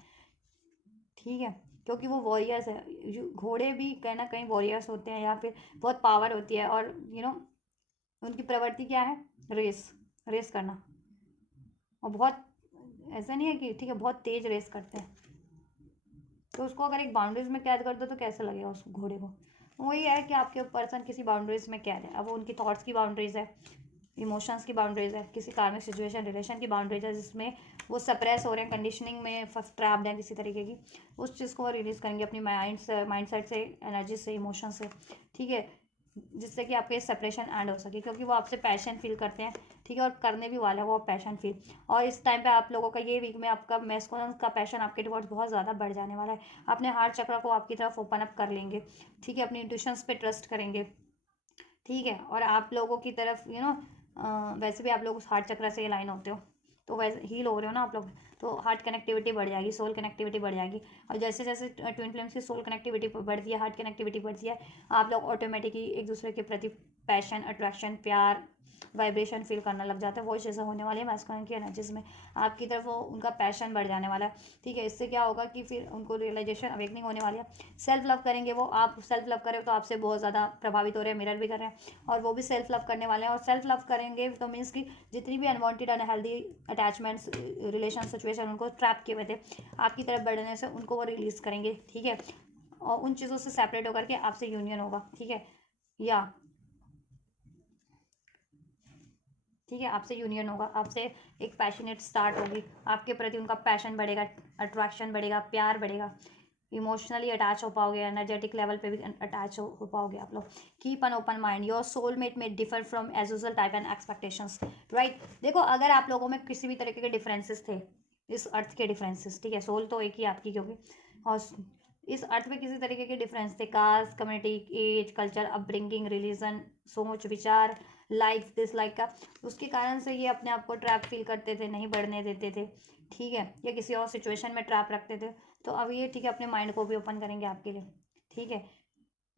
ठीक है, क्योंकि वो वॉरियर्स है, घोड़े भी कहीं ना कहीं वॉरियर्स होते हैं, या फिर बहुत पावर होती है, और उनकी प्रवृत्ति क्या है, रेस करना, और बहुत ऐसा नहीं है कि, ठीक है, बहुत तेज रेस करते हैं, तो उसको अगर एक बाउंड्रीज में कैद कर दो तो कैसा लगेगा उस घोड़े को। वही है कि आपके पर्सन किसी बाउंड्रीज में कैद है, अब वो उनकी थॉट्स की बाउंड्रीज है, इमोशंस की बाउंड्रीज है, किसी कार्मिक सिचुएशन, रिलेशन की बाउंड्रीज है, जिसमें वो सप्रेस हो रहे हैं, कंडीशनिंग में ट्रैप्ड हैं किसी तरीके की, उस चीज़ को वो रिलीज़ करेंगे अपनी माइंड सेट से, एनर्जी से, इमोशन से, ठीक है, जिससे कि आपके सेपरेशन एंड हो सके, क्योंकि वो आपसे पैशन फील करते हैं, ठीक है, और करने भी वाला है वो पैशन फील। और इस टाइम पे आप लोगों का ये वीक में आपका मैस्कुलिन का पैशन आपके टुवर्ड्स बहुत ज़्यादा बढ़ जाने वाला है, अपने हार्ट चक्र को आपकी तरफ ओपन अप कर लेंगे, ठीक है, अपनी इंट्यूशंस पे ट्रस्ट करेंगे, ठीक है। और आप लोगों की तरफ वैसे भी आप लोग हार्ट चक्र से अलाइन होते हो, तो वैसे हील हो रहे हो ना आप लोग, तो हार्ट कनेक्टिविटी बढ़ जाएगी, सोल कनेक्टिविटी बढ़ जाएगी। और जैसे जैसे ट्विन फ्लेम्स की सोल कनेक्टिविटी बढ़ती है, हार्ट कनेक्टिविटी बढ़ती है, आप लोग ऑटोमेटिकली एक दूसरे के प्रति पैशन, अट्रैक्शन, प्यार, वाइब्रेशन फील करना लग जाता है। वो चीज़ें होने वाली है मैस्कुलिन की एनर्जीज में, आपकी तरफ वो उनका पैशन बढ़ जाने वाला है। ठीक है, इससे क्या होगा कि फिर उनको रियलाइजेशन, अवेकनिंग होने वाली है। सेल्फ लव करेंगे वो, आप सेल्फ लव करें तो आपसे बहुत ज़्यादा प्रभावित हो रहे हैं, मिरर भी कर रहे हैं, और वो भी सेल्फ लव करने वाले हैं। और सेल्फ लव करेंगे तो मीन्स कि जितनी भी unwanted unhealthy attachments, relation, situation उनको ट्रैप किए हुए थे, आपकी तरफ बढ़ने से उनको वो रिलीज़ करेंगे। ठीक है, और उन चीज़ों से सेपरेट होकर के आपसे यूनियन होगा। ठीक है, या ठीक है, आपसे यूनियन होगा, आपसे एक पैशनेट स्टार्ट होगी, आपके प्रति उनका पैशन बढ़ेगा, अट्रैक्शन बढ़ेगा, प्यार बढ़ेगा, इमोशनली अटैच हो पाओगे, एनर्जेटिक लेवल पे भी अटैच हो पाओगे आप लोग। Keep an open mind, your soulmate may differ from as usual type and expectations, right. देखो, अगर आप लोगों में किसी भी तरीके के डिफरेंसेस थे, इस अर्थ के डिफरेंसेस, ठीक है, सोल तो एक ही आपकी, क्योंकि और इस अर्थ में किसी तरीके के डिफरेंस थे, caste, community, age, culture, upbringing, religion, सोच, विचार, लाइक डिसलाइक का, उसके कारण से ये अपने आप को ट्रैप फील करते थे, नहीं बढ़ने देते थे। ठीक है, या किसी और सिचुएशन में ट्रैप रखते थे। तो अब ये ठीक है, अपने माइंड को भी ओपन करेंगे आपके लिए। ठीक है,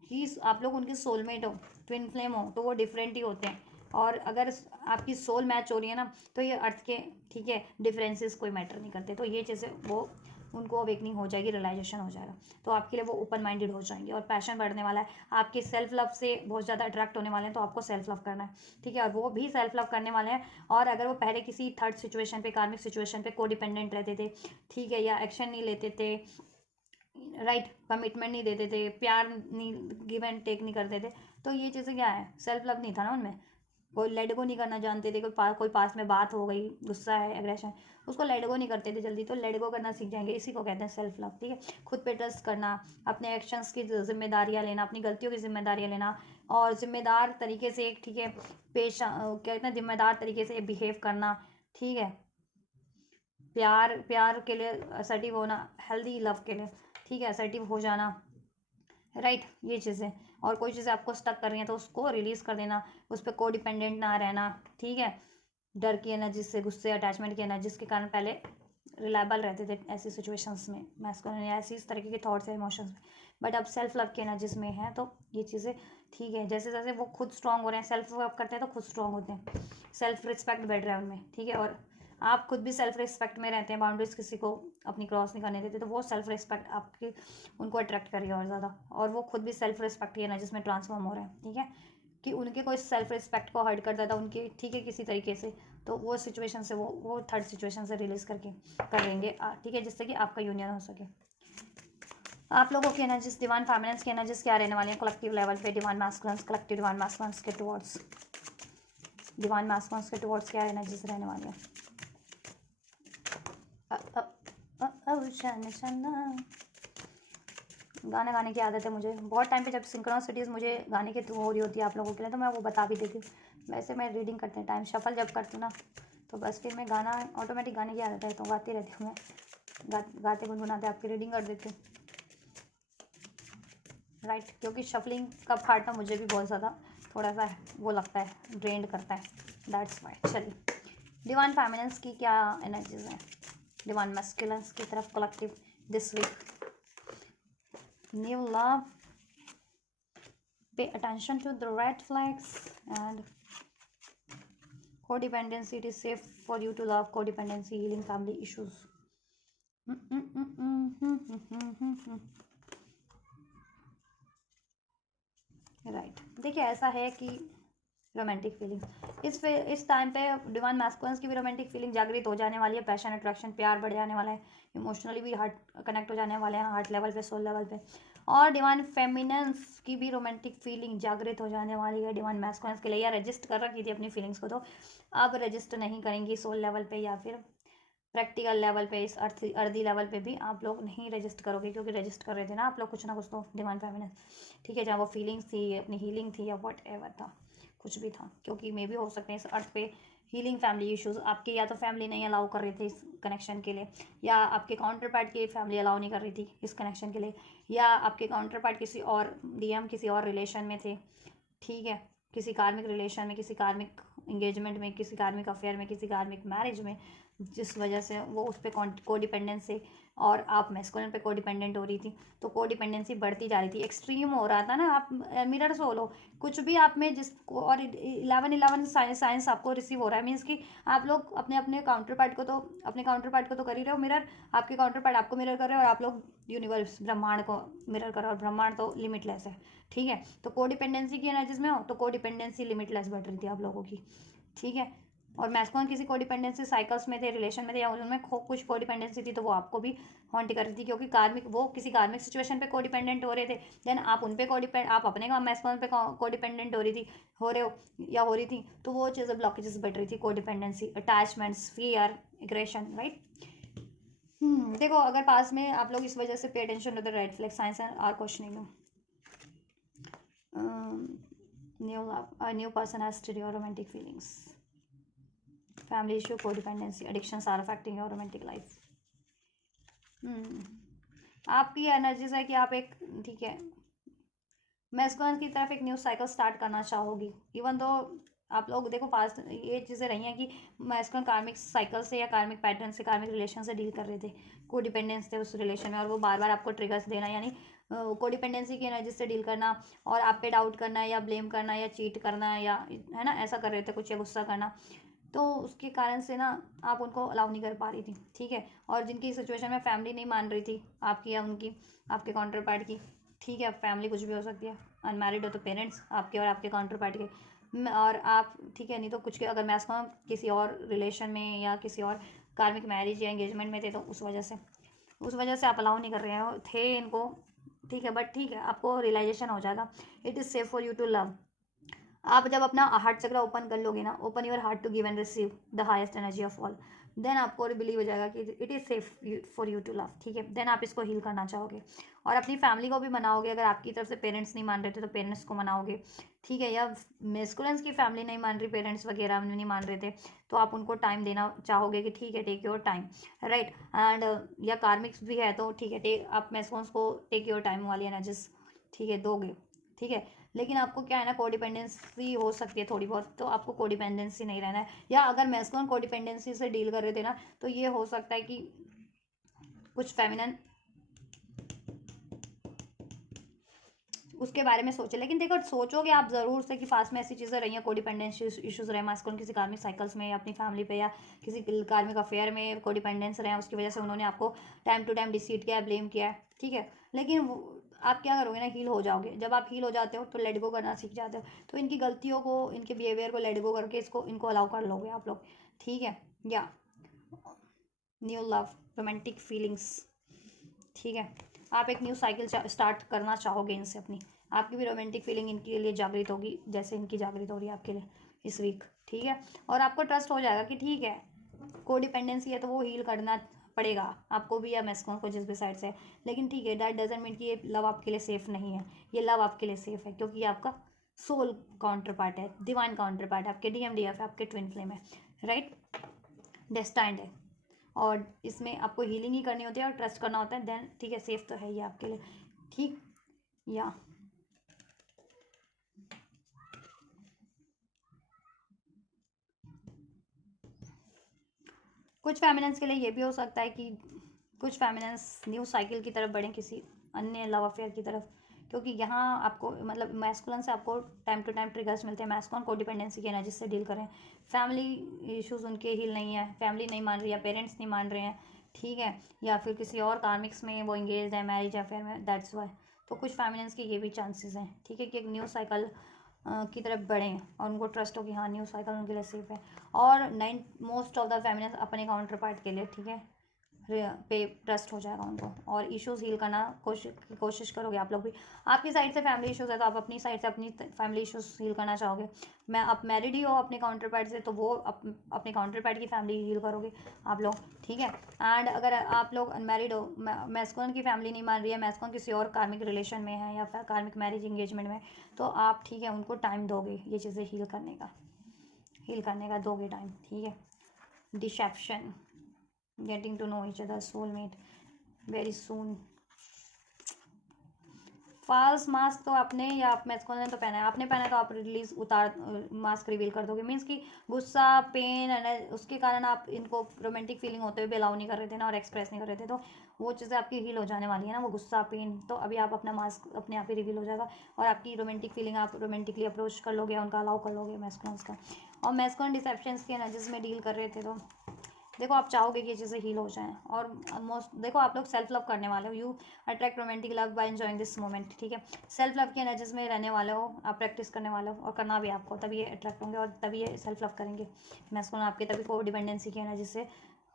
कि आप लोग उनके सोलमेट हो, ट्विन फ्लेम हो, तो वो डिफरेंट ही होते हैं। और अगर आपकी सोल मैच हो रही है ना, तो ये अर्थ के, ठीक है, डिफरेंसेस कोई मैटर नहीं करते। तो ये चीज़ें वो उनको अवेकनिंग हो जाएगी, रियलाइजेशन हो जाएगा, तो आपके लिए वो ओपन माइंडेड हो जाएंगे, और पैशन बढ़ने वाला है, आपके सेल्फ लव से बहुत ज़्यादा अट्रैक्ट होने वाले हैं, तो आपको सेल्फ लव करना है। ठीक है, और वो भी सेल्फ लव करने वाले हैं। और अगर वो पहले किसी थर्ड सिचुएशन पे, कार्मिक सिचुएशन पे कोडिपेंडेंट रहते थे, ठीक है, या एक्शन नहीं लेते थे, राइट, कमिटमेंट नहीं देते थे, प्यार नहीं, गिव एंड टेक नहीं करते थे, तो ये चीज़ें क्या है, सेल्फ लव नहीं था ना उनमें। कोई लेट गो नहीं करना जानते थे, कोई पास में बात हो गई, गुस्सा है, एग्रेशन, उसको लेट गो नहीं करते थे जल्दी, तो लेट गो करना सीख जाएंगे, इसी को कहते हैं सेल्फ लव। ठीक है, खुद पे ट्रस्ट करना, अपने एक्शंस की जिम्मेदारियाँ लेना, अपनी गलतियों की जिम्मेदारियाँ लेना, और जिम्मेदार तरीके से, ठीक है, कहते हैं जिम्मेदार तरीके से बिहेव करना। ठीक है, प्यार प्यार के लिए असर्टिव होना, हेल्दी लव के लिए, ठीक है, असर्टिव हो जाना, राइट, ये चीज़ें। और कोई चीज़ें आपको स्टक कर रही हैं तो उसको रिलीज़ कर देना, उस पर को डिपेंडेंट ना रहना। ठीक है, डर की एनर्जी से, गुस्से, अटैचमेंट की एनर्जीज के कारण पहले रिलायबल रहते थे ऐसी सिचुएशंस में, मैस्कुलिन या ऐसी इस तरीके के थॉट्स या इमोशंस में, बट अब सेल्फ लव की एनर्जीज में है, तो ये चीज़ें ठीक है। जैसे जैसे वो खुद स्ट्रांग हो रहे हैं, सेल्फ लव करते हैं तो खुद स्ट्रांग होते हैं, सेल्फ रिस्पेक्ट बढ़ रहा है उनमें। ठीक है, और आप खुद भी सेल्फ रिस्पेक्ट में रहते हैं, बाउंड्रीज किसी को अपनी क्रॉस नहीं करने देते, तो वो सेल्फ रिस्पेक्ट आपकी उनको अट्रैक्ट करेगा और ज़्यादा, और वो खुद भी सेल्फ रिस्पेक्ट की एनर्जीज में ट्रांसफॉर्म हो रहे हैं। ठीक है, कि उनके कोई सेल्फ रिस्पेक्ट को हर्ट करता था उनके, ठीक है, किसी तरीके से, तो वो सिचुएशन से वो थर्ड सिचुएशन से रिलीज करके कर लेंगे। ठीक है, जिससे कि आपका यूनियन हो सके। आप लोगों की एनर्जीज, डिवाइन फेमिनिन्स की एनर्जीज क्या रहने वाली है कलेक्टिव लेवल पे, divine masculines, collective divine masculines के टुवर्ड्स, डिवाइन मैस्कुलिन्स के टुवर्ड्स क्या एनर्जीज रहने वाली है। गाना गाने की आदत है मुझे बहुत टाइम पे, जब सिंक्रोनिसिटीज मुझे गाने की हो रही होती है आप लोगों के लिए, तो मैं वो बता भी देती हूँ। वैसे मैं रीडिंग करते टाइम शफल जब करती हूँ ना, तो बस फिर मैं गाना, ऑटोमेटिक गाने की आदत है, तो गाती रहती हूँ मैं, गाते गुनगुनाते आपकी रीडिंग कर देती हूँ, राइट। क्योंकि शफलिंग का पार्ट ना मुझे भी बहुत ज़्यादा थोड़ा सा वो लगता है, ड्रेंड करता है, दैट्स वाई। चलिए, डिवाइन फेमिनिन्स की क्या एनर्जीज हैं, डिवाइन मैस्कुलिन्स की तरफ collective this week. New love, pay attention to the red flags, and codependency, it is safe for you to love, codependency, healing family issues. Right, देखिए ऐसा है कि रोमांटिक फीलिंग इस टाइम पे divine masculines की भी रोमांटिक फीलिंग जागृत हो जाने वाली है, पैशन, अट्रैक्शन, प्यार बढ़ जाने वाला है, इमोशनली भी हार्ट कनेक्ट हो जाने वाले हैं, हार्ट लेवल पे, सोल लेवल पे। और डिवाइन फेमिनिन्स की भी रोमांटिक फीलिंग जागृत हो जाने वाली है डिवाइन मैस्कुलिन्स के लिए, या रजिस्ट कर रखी थी अपनी फीलिंग्स को, तो अब रजिस्ट नहीं करेंगी सोल लेवल पे या फिर प्रैक्टिकल लेवल पे, इस अर्दी लेवल पे भी आप लोग नहीं रजिस्ट करोगे, क्योंकि रजिस्ट कर रहे थे ना आप लोग कुछ ना कुछ तो डिवाइन फेमिनिन्स। ठीक है, चाहे वो फीलिंग्स थी, अपनी हीलिंग थी, या वट एवर था, कुछ भी था, क्योंकि मे भी हो सकते हैं इस अर्थ पे हीलिंग फैमिली इश्यूज आपके, या तो फैमिली नहीं अलाउ कर रही थी इस कनेक्शन के लिए, या आपके काउंटर पार्ट की फैमिली अलाउ नहीं कर रही थी इस कनेक्शन के लिए, या आपके काउंटर पार्ट किसी और डीएम किसी और रिलेशन में थे। ठीक है, किसी कार्मिक रिलेशन में, किसी कार्मिक इंगेजमेंट में, किसी कार्मिक अफेयर में, किसी कार्मिक मैरिज में, जिस वजह से वो उस पर कोडिपेंडेंस से और आप मैस्कुलिन पे कोडिपेंडेंट हो रही थी, तो कोडिपेंडेंसी बढ़ती जा रही थी, एक्सट्रीम हो रहा था ना। आप मिरर सोलो कुछ भी आप में जिस और 11 साइंस आपको रिसीव हो रहा है, मीन्स कि आप लोग अपने अपने काउंटर पार्ट को तो कर ही रहे हो मिरर, आपके काउंटर पार्ट आपको मिरर कर रहे हो, और आप लोग यूनिवर्स ब्रह्मांड को मिरर कर रहे हो, और ब्रह्मांड तो लिमिटलेस है, ठीक है। तो कोडिपेंडेंसी की एनर्जीज में हो तो कोडिपेंडेंसी लिमिटलेस बढ़ रही थी आप लोगों की, ठीक है। और मैस्कुलिन किसी कोडिपेंडेंसी साइकिल्स में थे, रिलेशन में थे, या उनमें कुछ कोडिपेंडेंसी थी, तो वो आपको भी हॉन्ट कर रही थी, क्योंकि वो किसी कार्मिक सिचुएशन पे कोडिपेंडेंट हो रहे थे, देन आप उन पे आप अपने मैस्कुलिन पे कोडिपेंडेंट हो रहे हो या हो रही थी, तो वो चीज़ें ब्लॉकेजेस बढ़ रही थी, codependency, attachments, fear, aggression, right. देखो, अगर पास में आप लोग इस वजह से pay attention to the red flag signs are questioning, new person has stirred your romantic feelings, family issue, codependency, addictions are affecting your romantic life. आपकी एनर्जीज है कि आप एक, ठीक है, मैस्कुलिन की तरफ एक न्यू साइकिल स्टार्ट करना चाहोगी, इवन दो आप लोग देखो पास्ट ये चीज़ें रही हैं कि मैस्कुलिन कार्मिक साइकिल से या कार्मिक पैटर्न से, कार्मिक रिलेशन से डील कर रहे थे, कोडिपेंडेंस थे उस रिलेशन में, और वो बार बार आपको ट्रिगर्स देना, यानी कोडिपेंडेंसी की एनर्जी से डील करना, और आप पे डाउट करना, या ब्लेम करना, या चीट करना, या है ना, ऐसा कर रहे थे कुछ, या गुस्सा करना, तो उसके कारण से ना आप उनको अलाउ नहीं कर पा रही थी, ठीक है। और जिनकी सिचुएशन में फैमिली नहीं मान रही थी आपकी या उनकी, आपके काउंटर पार्ट की, ठीक है, फैमिली कुछ भी हो सकती है, अनमैरिड हो तो पेरेंट्स आपके और आपके काउंटर पार्ट के, और आप, ठीक है, नहीं तो कुछ के अगर मैस्कुलिन किसी और रिलेशन में या किसी और कार्मिक मैरिज या एंगेजमेंट में थे, तो उस वजह से आप अलाउ नहीं कर रहे हो थे इनको, ठीक है। बट ठीक है, आपको रियलाइजेशन हो जाएगा, it is safe for you to love. आप जब अपना हार्ट चक्र ओपन कर लोगे ना, open your heart to give and receive the highest energy of all, then आपको बिलीव हो जाएगा कि it is safe for you to love, ठीक है। देन आप इसको हील करना चाहोगे, और अपनी फैमिली को भी मनाओगे, अगर आपकी तरफ से पेरेंट्स नहीं मान रहे थे तो पेरेंट्स को मनाओगे, ठीक है। या मैस्कुलिन्स की फैमिली नहीं मान रही, पेरेंट्स वगैरह नहीं मान रहे थे, तो आप उनको टाइम देना चाहोगे कि ठीक है, take your time, right. And या कार्मिक्स भी है तो ठीक है, आप मैस्कुलिन्स को टेक योर टाइम वाली एनर्जीज, ठीक है, दोगे, ठीक है। लेकिन आपको क्या है ना, कोडिपेंडेंसी हो सकती है थोड़ी बहुत, तो आपको कोडिपेंडेंसी नहीं रहना है, या अगर मैस्कुलिन कोडिपेंडेंसी से डील कर रहे थे ना, तो ये हो सकता है कि कुछ फेमिनिन उसके बारे में सोचे। लेकिन देखो, सोचोगे आप ज़रूर से कि पास में ऐसी चीज़ें रही हैं, कोडिपेंडेंसी इश्यूज़ रहे मैस्कुलिन किसी कार्मिक साइकिल्स में, या अपनी फैमिली पे, या किसी कार्मिक अफेयर में कोडिपेंडेंस रहे, उसकी वजह से उन्होंने आपको टाइम टू टाइम डिसीट किया है, ब्लेम किया है, ठीक है। लेकिन आप क्या करोगे ना, हील हो जाओगे। जब आप हील हो जाते हो तो लेट गो करना सीख जाते हो, तो इनकी गलतियों को, इनके बिहेवियर को लेट गो करके इनको अलाउ कर लोगे आप लोग, ठीक है। या न्यू लव, रोमांटिक फीलिंग्स, ठीक है, आप एक न्यू साइकिल स्टार्ट करना चाहोगे इनसे अपनी, आपकी भी रोमांटिक फीलिंग इनके लिए जागृत होगी, जैसे इनकी जागृत हो रही है आपके लिए इस वीक, ठीक है। और आपको ट्रस्ट हो जाएगा कि ठीक है, कोडिपेंडेंसी है तो वो हील करना पड़ेगा आपको भी या मैस्कुलिन को, जिस भी साइड से। लेकिन ठीक है, दैट डजंट मीन कि ये लव आपके लिए सेफ नहीं है, ये लव आपके लिए सेफ है, क्योंकि ये आपका सोल काउंटर पार्ट है, डिवाइन काउंटर पार्ट है, आपके DMDF है, आपके ट्विन फ्लेम है, राइट, डेस्टाइंड है। और इसमें आपको हीलिंग ही करनी होती है और ट्रस्ट करना होता है, देन ठीक है, सेफ तो है ये आपके लिए, ठीक। या कुछ फेमिनेंस के लिए ये भी हो सकता है कि कुछ फेमिनेंस न्यू साइकिल की तरफ बढ़ें, किसी अन्य लव अफेयर की तरफ, क्योंकि यहाँ आपको मतलब मैस्कुलिन से आपको टाइम टू टाइम ट्रिगर्स मिलते हैं, मैस्कुलिन को डिपेंडेंसी की एनर्जी से डील करें, फैमिली इश्यूज उनके हील नहीं है, फैमिली नहीं मान रही है, पेरेंट्स नहीं मान रहे हैं, ठीक है, या फिर किसी और कार्मिक्स में वो इंगेज है, मैरिज अफेयर में, दैट्स वाई। तो कुछ फेमिनेंस के ये भी चांसेस हैं, ठीक है, कि एक न्यू साइकिल की तरफ बढ़ें और उनको ट्रस्ट हो कि हाँ, न्यू साइकिल उनके लिए सेफ है। और मोस्ट ऑफ द फेमिनिस्ट अपने काउंटर पार्ट के लिए, ठीक है, पे ट्रस्ट हो जाएगा उनको, और इश्यूज हील करना कोशिश करोगे आप लोग भी। आपकी साइड से फैमिली इश्यूज है तो आप अपनी साइड से अपनी फैमिली इश्यूज हील करना चाहोगे। मैं आप मैरिड ही हो अपने काउंटर पार्ट से, तो वो अपने काउंटर पार्ट की फैमिली हील करोगे आप लोग, ठीक है। एंड अगर आप लोग अनमैरिड हो, मैस्कुलिन की फैमिली नहीं मान रही है, मैस्कुलिन किसी और कार्मिक रिलेशन में है या फिर कार्मिक मैरिज इंगेजमेंट में, तो आप, ठीक है, उनको टाइम दोगे ये चीज़ें हील करने का दोगे टाइम, ठीक है। Deception, getting to know each other, soulmate very soon, false mask तो आपने या आप मैस्कुलिन ने तो पहना है, आपने पहना है तो आप रिलीज उतार मास्क रिवील कर दोगे, मीन्स कि गुस्सा पेन उसके कारण आप इनको रोमांटिक फीलिंग होते हुए भी अलाउ नहीं कर रहे थे ना और एक्सप्रेस नहीं कर रहे थे, तो वो चीज़ें आपकी हील हो जाने वाली है ना, वो गुस्सा पेन, तो अभी आप अपना मास्क अपने आप ही रिवील हो जाएगा और आपकी रोमांटिक फीलिंग आप रोमांटिकली अप्रोच कर लोगे, उनका अलाउ कर लोगे मैस्कुलिन्स का। और मैस्कुलिन डिसेप्शंस की एनर्जीज में डील कर रहे थे, तो देखो आप चाहोगे कि ये चीज़ें हील हो जाएं और मोस्ट देखो आप लोग सेल्फ लव करने वाले हो, you attract romantic love by enjoying this moment, ठीक है। सेल्फ लव की एनर्जीज में रहने वाले हो, आप प्रैक्टिस करने वाले हो और करना भी आपको, तभी ये अट्रैक्ट होंगे और तभी ये सेल्फ लव करेंगे मैस्कुलिन आपके, तभी को डिपेंडेंसी की एनर्जी से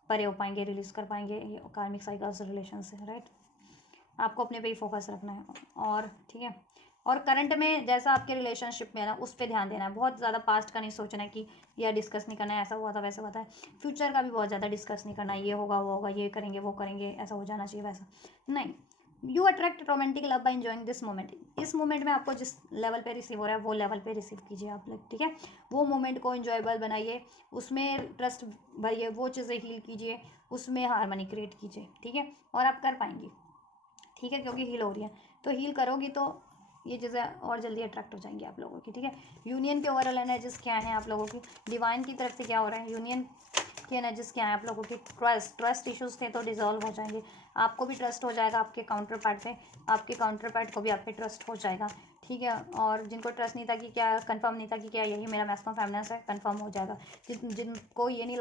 परे हो पाएंगे, रिलीज कर पाएंगे ये कार्मिक साइकिल्स रिलेशन से, राइट। आपको अपने पे ही फोकस रखना है और ठीक है। और करंट में जैसा आपके रिलेशनशिप में है ना, उस पर ध्यान देना है, बहुत ज़्यादा पास्ट का नहीं सोचना है कि यह डिस्कस नहीं करना है, ऐसा हुआ था वैसा हुआ था। फ्यूचर का भी बहुत ज़्यादा डिस्कस नहीं करना है, ये होगा वो होगा, ये करेंगे वो करेंगे, ऐसा हो जाना चाहिए वैसा नहीं। You attract romantic love by enjoying this moment, इस मोमेंट में आपको जिस लेवल पे रिसीव हो रहा है वो लेवल पे रिसीव कीजिए आप लोग, ठीक है। वो मोमेंट को इंजॉयबल बनाइए, उसमें ट्रस्ट भरिए, वो चीज़ें हील कीजिए, उसमें हारमोनी क्रिएट कीजिए, ठीक है, और आप कर पाएंगी, ठीक है, क्योंकि हील हो रही है, तो हील करोगी तो ये चीज़ें और जल्दी अट्रैक्ट हो जाएंगी आप लोगों की, ठीक है। यूनियन के ओवरऑल एनर्जीज क्या है आप लोगों की, डिवाइन की तरफ से क्या हो रहा है, यूनियन की एनर्जीज क्या है आप लोगों की, ट्रस्ट इश्यूज थे तो डिजॉल्व हो जाएंगे, आपको भी ट्रस्ट हो जाएगा आपके काउंटर पार्ट पे, आपके काउंटर पार्ट को भी आप पे ट्रस्ट हो जाएगा, ठीक है। और जिनको ट्रस्ट नहीं था कि क्या कंफर्म नहीं था कि क्या यही मेरा मैस्कुलिन फेमिनिन है, कंफर्म हो जाएगा। जिनको ये नहीं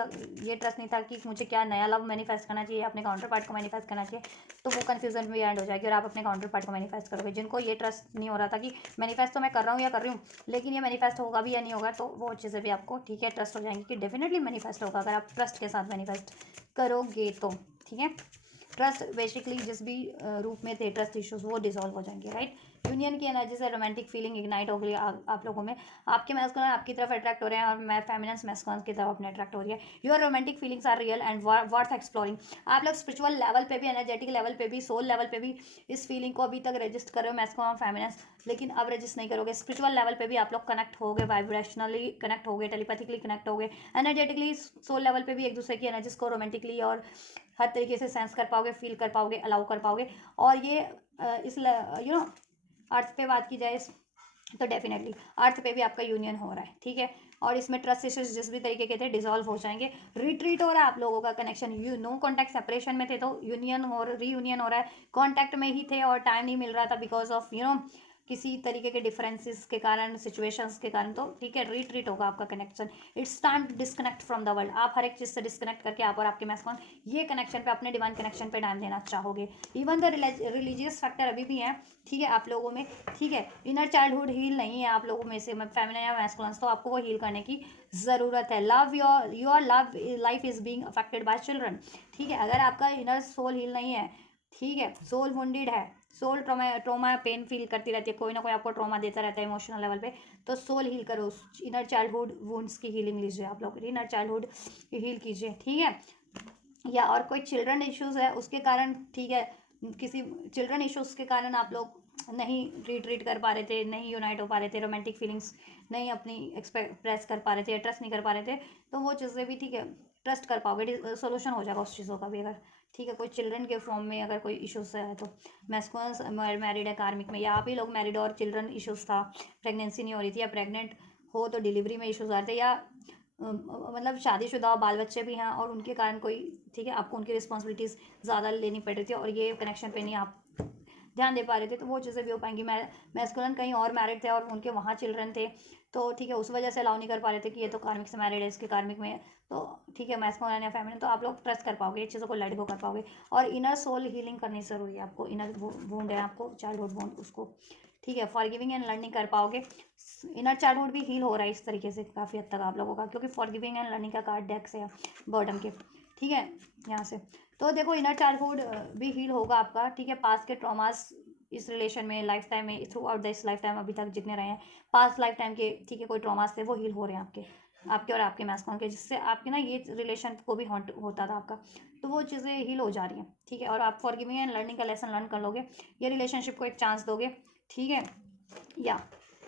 ये ट्रस्ट नहीं था कि मुझे क्या नया लव मैनिफेस्ट करना चाहिए, अपने काउंटर पार्ट को मैनिफेस्ट करना चाहिए, तो वो कन्फ्यूजन में एंड हो जाएगी और आप अपने काउंटर पार्ट को मैनिफेस्ट करोगे। जिनको ये ट्रस्ट नहीं हो रहा था कि मैनिफेस्ट तो मैं कर रहा हूँ या कर रही हूँ, लेकिन ये मैनिफेस्ट होगा भी या नहीं होगा, तो वो चीज़ें भी आपको ठीक है ट्रस्ट हो जाएंगी कि डेफिनेटली मैनिफेस्ट होगा अगर आप ट्रस्ट के साथ मैनिफेस्ट करोगे तो, ठीक है। ट्रस्ट बेसिकली जिस भी रूप में थे ट्रस्ट इश्यूज वो डिसॉल्व हो जाएंगे, राइट। यूनियन की एनर्जी से रोमांटिक फीलिंग इग्नाइट हो गई आप लोगों में, आपके मैस्कुलिन आपकी तरफ अट्रैक्ट हो रहे हैं और मैं फेमिनिन मैस्कुलिन की तरफ अपने अट्रैक्ट हो रही है। Your romantic feelings are real and worth exploring. आप लोग स्पिरिचुअल लेवल पे भी, एनर्जेटिक लेवल पे भी, सोल लेवल पे भी इस फीलिंग को अभी तक रजिस्ट कर रहे हो मैस्कुलिन और फेमिनिन, लेकिन अब रजिस्ट नहीं करोगे। स्पिरिचुअल लेवल पे भी आप लोग कनेक्ट हो गए, वाइब्रेशनली कनेक्ट हो गए, टेलीपैथिकली कनेक्ट हो गए, एनर्जेटिकली सोल लेवल पे भी एक दूसरे की एनर्जीज को रोमांटिकली और हर तरीके से सेंस कर पाओगे, फील कर पाओगे, अलाउ कर पाओगे। और ये इस अर्थ पे बात की जाए तो डेफिनेटली अर्थ पे भी आपका यूनियन हो रहा है, ठीक है। और इसमें ट्रस्ट इश्यूज जिस भी तरीके के थे डिसॉल्व हो जाएंगे, रिट्रीट हो रहा है आप लोगों का connection, you know contact separation में थे तो यूनियन और रीयूनियन हो रहा है, कॉन्टैक्ट में ही थे और टाइम नहीं मिल रहा था बिकॉज ऑफ किसी तरीके के डिफरेंसेस के कारण, सिचुएशंस के कारण, तो ठीक है रिट्रीट होगा आपका connection. It's time to disconnect from the world, आप हर एक चीज़ से डिस्कनेक्ट करके आप और आपके मैस्कुलिन ये कनेक्शन पे, अपने डिवाइन कनेक्शन पे टाइम देना चाहोगे। इवन द रिलीजियस फैक्टर अभी भी है, ठीक है, आप लोगों में, ठीक है। इनर चाइल्डहुड हील नहीं है आप लोगों में से फेमिनिन या मैस्कुलिन, तो आपको वो हील करने की ज़रूरत है। Love your love life is being affected by children, ठीक है। अगर आपका इनर सोल हील नहीं है, ठीक है, सोल वुंडेड है, सोल ट्रोमा पेन फील करती रहती है, कोई ना कोई आपको ट्रोमा देता रहता है इमोशनल लेवल पे, तो सोल हील करो, इनर चाइल्डहुड वुंड्स की हीलिंग लीजिए आप लोग, इनर चाइल्डहुड हील कीजिए, ठीक है। या और कोई चिल्ड्रन इश्यूज है उसके कारण, ठीक है, किसी चिल्ड्रन इश्यूज के कारण आप लोग नहीं रिट्रीट कर पा रहे थे, नहीं यूनाइट हो पा रहे थे, रोमांटिक फीलिंग्स नहीं अपनी एक्सप्रेस कर पा रहे थे, ट्रस्ट नहीं कर पा रहे थे, तो वो चीज़ें भी, ठीक है, ट्रस्ट कर पाओगे, सोल्यूशन हो जाएगा उस चीज़ों का भी अगर, ठीक है, कोई चिल्ड्रन के फॉर्म में अगर कोई इश्यूज है तो। मैस्कुलिन मैरिड है कार्मिक में, या आप ही लोग मैरिड और चिल्ड्रन इश्यूज था, प्रेगनेंसी नहीं हो रही थी, या प्रेग्नेंट हो तो डिलीवरी में इश्यूज आ रहे थे, या मतलब शादीशुदा बाल बच्चे भी हैं और उनके कारण कोई, ठीक है, आपको उनकी रिस्पॉन्सिबिलिटीज़ ज़्यादा लेनी पड़ रही थी और ये कनेक्शन पे नहीं आप ध्यान दे पा रहे थे, तो वो चीज़ें भी हो पाएंगी। मैस्कुलिन कहीं और मैरिड थे और उनके वहाँ चिल्ड्रन थे, तो ठीक है, उस वजह से अलाउ नहीं कर पा रहे थे कि ये तो कार्मिक से मैरिड है, इसके कार्मिक में, तो ठीक है, मैस्कुलिन या फेमिनिन, तो आप लोग ट्रस्ट कर पाओगे, ये चीज़ों को लेट गो कर पाओगे। और इनर सोल हीलिंग करनी ज़रूरी है आपको, इनर वुंड है आपको, चाइल्डहुड वुंड, उसको, ठीक है, फॉरगिविंग एंड लर्निंग कर पाओगे। इनर चाइल्डहुड भी हील हो रहा है इस तरीके से काफ़ी हद तक आप लोगों का, क्योंकि फॉरगिविंग एंड लर्निंग का कार्ड डेक से बॉटम के, ठीक है, यहाँ से। तो देखो इनर चाइल्डहुड भी हील होगा आपका, ठीक है। पास्ट के ट्रॉमास इस रिलेशन में, लाइफ टाइम में, through out this life time अभी तक जितने रहे हैं, पास्ट लाइफ टाइम के, ठीक है, कोई ट्रॉमास थे वो हील हो रहे हैं आपके और आपके मैस्कुलिन के, जिससे आपके ना ये रिलेशन को भी हॉन्ट होता था आपका, तो वो चीज़ें हील हो जा रही हैं, ठीक है। और आप फॉरगिविंग एंड लर्निंग का लेसन लर्न कर लोगे, ये रिलेशनशिप को एक चांस दोगे, ठीक है। या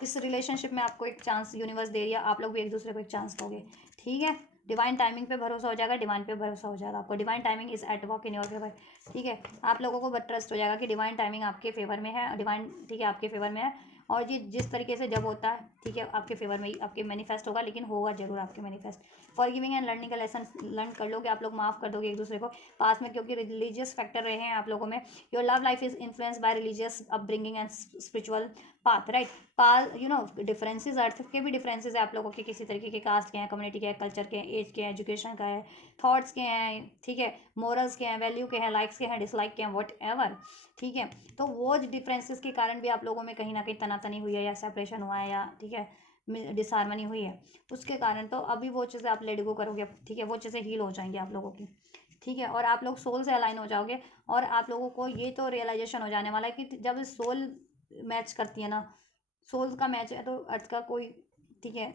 इस रिलेशनशिप में आपको एक चांस यूनिवर्स दे रही है, आप लोग भी एक दूसरे को एक चांस दोगे, ठीक है। डिवाइन टाइमिंग पे भरोसा हो जाएगा, डिवाइन पे भरोसा हो जाएगा आपको। Divine timing is at work in your favour, ठीक है। आप लोगों को ट्रस्ट हो जाएगा कि डिवाइन टाइमिंग आपके फेवर में है, डिवाइन, ठीक है, आपके फेवर में है। और ये जिस तरीके से जब होता है, ठीक है, आपके फेवर में ही आपके मैनिफेस्ट होगा, लेकिन होगा जरूर आपके मैनिफेस्ट। फॉरगिविंग एंड लर्निंग का लेसन लर्न कर लोगे आप लोग, माफ़ कर दोगे एक दूसरे को पास में, क्योंकि रिलीजियस फैक्टर रहे हैं आप लोगों में। Your love life is influence by religious upbringing and spiritual path, right. पाल डिफरेंसेस, अर्थ के भी डिफरेंसेस है आप लोगों के, किसी तरीके के कास्ट के हैं, कम्युनिटी के हैं, कल्चर के हैं, एज के हैं, एजुकेशन का है, थॉट्स के हैं, ठीक है, मोरल्स के हैं, वैल्यू के हैं, लाइक्स के हैं, डिसलाइक के हैं, वट एवर, ठीक है। तो वो डिफरेंसेस के कारण भी आप लोगों में कहीं ना कहीं तनातनी हुई है, या सेपरेशन हुआ है, या ठीक है डिसहार्मनी हुई है, उसके कारण। तो अभी वो चीज़ें आप लेट गो करोगे, ठीक है, वो चीज़ें हील हो जाएंगी आप लोगों की, ठीक है। और आप लोग सोल से अलाइन हो जाओगे, और आप लोगों को ये तो रियलाइजेशन हो जाने वाला है कि जब सोल मैच करती है ना, सोल का मैच है, तो अर्थ का कोई, ठीक है,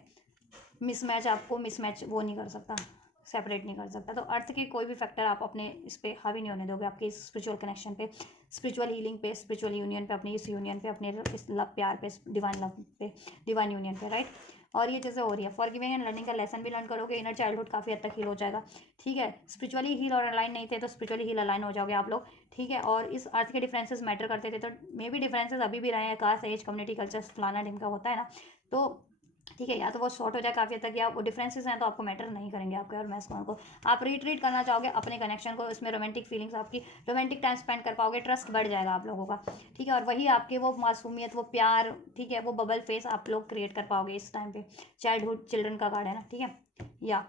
मिसमैच आपको, मिसमैच वो नहीं कर सकता, सेपरेट नहीं कर सकता। तो अर्थ के कोई भी फैक्टर आप अपने इस पे हावी नहीं होने दोगे, आपके इस स्पिरिचुअल कनेक्शन पे, स्पिरिचुअल हीलिंग पे, स्पिरिचुअल यूनियन पे, अपनी इस यूनियन पे, अपने इस लव प्यार पे, डिवाइन लव पे, डिवाइन यूनियन पे, राइट। और ये चीज़ें हो रही है। फॉरगिविंग एंड लर्निंग का लेसन भी लर्न करोगे, इनर चाइल्डहुड काफ़ी हद तक हील हो जाएगा, ठीक है। स्पिरिचुअली हील और अलाइन नहीं थे, तो स्पिरिचुअली हील अलाइन हो जाओगे आप लोग, ठीक है। और इस अर्थ के डिफरेंसेस मैटर करते थे, तो मे भी डिफरेंसेस अभी भी रहे हैं, कास्ट, एज, कम्युनिटी, कल्चर, फलाना ढिमका होता है ना, तो ठीक है, या तो वो शॉर्ट हो जाए काफ़ी हद तक, या वो डिफरेंसेस हैं तो आपको मैटर नहीं करेंगे आपके और मैस्कुलिन को। आप रिट्रीट करना चाहोगे अपने कनेक्शन को, इसमें रोमांटिक फीलिंग्स, आपकी रोमांटिक टाइम स्पेंड कर पाओगे, ट्रस्ट बढ़ जाएगा आप लोगों का, ठीक है। और वही आपके वो मासूमियत, वो प्यार, ठीक है, वो बबल फेस आप लोग क्रिएट कर पाओगे इस टाइम पे। चाइल्डहुड चिल्ड्रन का कार्ड है ना, ठीक है। या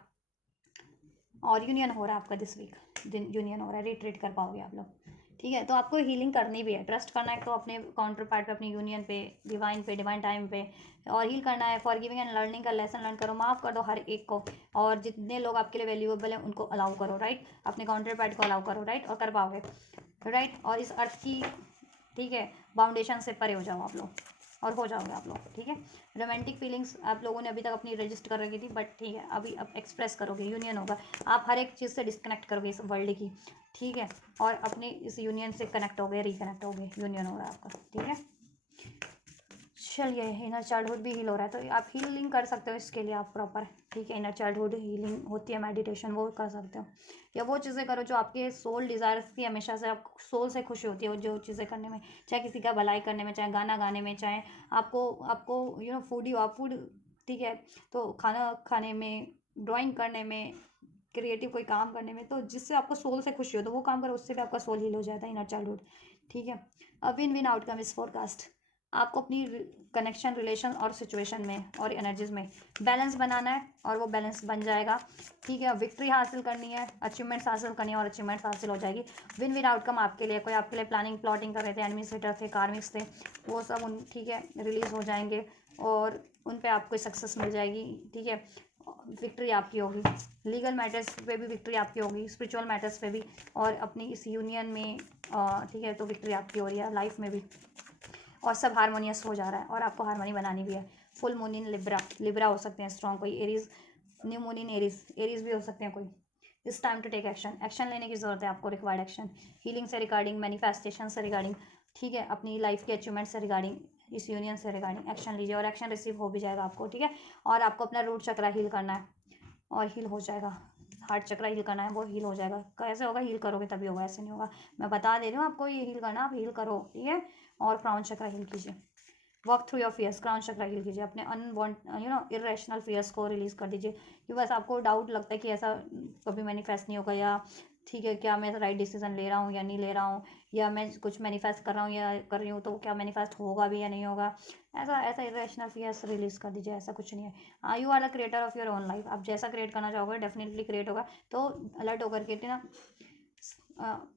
और यूनियन हो रहा है आपका दिस वीक, यूनियन हो रहा है, रिट्रीट कर पाओगे आप लोग, ठीक है। तो आपको हीलिंग करनी भी है, ट्रस्ट करना है तो अपने काउंटर पार्ट पे, अपनी यूनियन पे, डिवाइन टाइम पे, और हील करना है। फॉरगिविंग एंड लर्निंग का लेसन लर्न करो, माफ़ कर दो हर एक को, और जितने लोग आपके लिए वैल्यूएबल हैं उनको अलाउ करो, राइट, अपने काउंटर पार्ट को अलाउ करो, राइट, और कर पाओगे, राइट। और इस अर्थ की, ठीक है, बाउंडेशन से परे हो जाओ आप लोग, और हो जाओगे आप लोग, ठीक है। रोमांटिक फीलिंग्स आप लोगों ने अभी तक अपनी रजिस्ट कर रखी थी, बट ठीक है, अभी अब एक्सप्रेस करोगे, यूनियन होगा, आप हर एक चीज़ से डिस्कनेक्ट करोगे इस वर्ल्ड की, ठीक है, और अपनी इस यूनियन से कनेक्ट हो गए, रिकनेक्ट हो गए, यूनियन हो रहा है आपका, ठीक है। चलिए, इनर चाइल्डहुड भी हील हो रहा है, तो आप हीलिंग कर सकते हो इसके लिए आप प्रॉपर, ठीक है। इनर चाइल्डहुड हीलिंग होती है, मेडिटेशन वो कर सकते हो, या वो चीज़ें करो जो आपके सोल डिज़ायर्स की हमेशा से आप सोल से खुशी होती है, जो चीज़ें करने में, चाहे किसी का भलाई करने में, चाहे गाना गाने में, चाहे आपको आपको फूडी हो आप, फूड, ठीक है, तो खाना खाने में, ड्राइंग करने में, क्रिएटिव कोई काम करने में, तो जिससे आपको सोल से खुशी हो तो वो काम करो, उससे भी आपका सोल हील हो जाता है, इनर चाइल्डहुड, ठीक है। अब विन विन आउटकम इस फोरकास्ट, आपको अपनी कनेक्शन, रिलेशन और सिचुएशन में और एनर्जीज में बैलेंस बनाना है, और वो बैलेंस बन जाएगा, ठीक है। विक्ट्री हासिल करनी है, अचीवमेंट्स हासिल करनी है, और अचीवमेंट्स हासिल हो जाएगी। विन विन आउटकम आपके लिए, कोई आपके लिए प्लानिंग प्लॉटिंग कर रहे थे, एडमिनिस्ट्रेटर थे, कार्मिक्स थे, वो सब उन, ठीक है, रिलीज हो जाएंगे, और उन पे आपको सक्सेस मिल जाएगी, ठीक है। विक्ट्री आपकी होगी, लीगल मैटर्स पे भी विक्ट्री आपकी होगी, स्पिरिचुअल मैटर्स पे भी, और अपनी इस यूनियन में, ठीक है, तो विक्ट्री आपकी हो रही है लाइफ में भी, और सब हारमोनियस हो जा रहा है, और आपको हारमोनी बनानी भी है। Full moon in Libra, Libra हो सकते हैं स्ट्रॉन्ग, कोई Aries, new moon in Aries, Aries भी हो सकते हैं कोई। Is time to take action, action लेने की जरूरत है आपको, रिक्वायर्ड एक्शन, हीलिंग से रिगार्डिंग, मैनिफेस्टेशन से रिगार्डिंग, ठीक है, अपनी लाइफ के अचीवमेंट से रिगार्डिंग, इस यूनियन से रिगार्डिंग एक्शन लीजिए, और एक्शन रिसीव हो भी जाएगा आपको, ठीक है। और आपको अपना रूट चक्रा हील करना है, और हील हो जाएगा। हार्ट चक्रा हील करना है, वो हील हो जाएगा। कैसे होगा? हील करोगे तभी होगा, ऐसे नहीं होगा। मैं बता दे रही हूँ आपको, ये हील करना, आप हील करो, ठीक है। और क्राउन चक्रा हील कीजिए, work through your fears, crown chakra heal कीजिए, अपने अनवांट इरेशनल फियर्स को रिलीज कर दीजिए, कि बस आपको डाउट लगता है कि ऐसा कभी मैनिफेस्ट नहीं होगा, या ठीक है, क्या मैं राइट डिसीजन ले रहा हूँ या नहीं ले रहा हूँ, या मैं कुछ मैनिफेस्ट कर रहा हूँ या कर रही हूँ, तो क्या मैनिफेस्ट होगा भी या नहीं होगा, ऐसा ऐसा इरेशनल फियर्स रिलीज कर दीजिए, ऐसा कुछ नहीं है। You are the creator of your own life, आप जैसा क्रिएट करना चाहोगे डेफिनेटली क्रिएट होगा। तो अलर्ट होकर के ना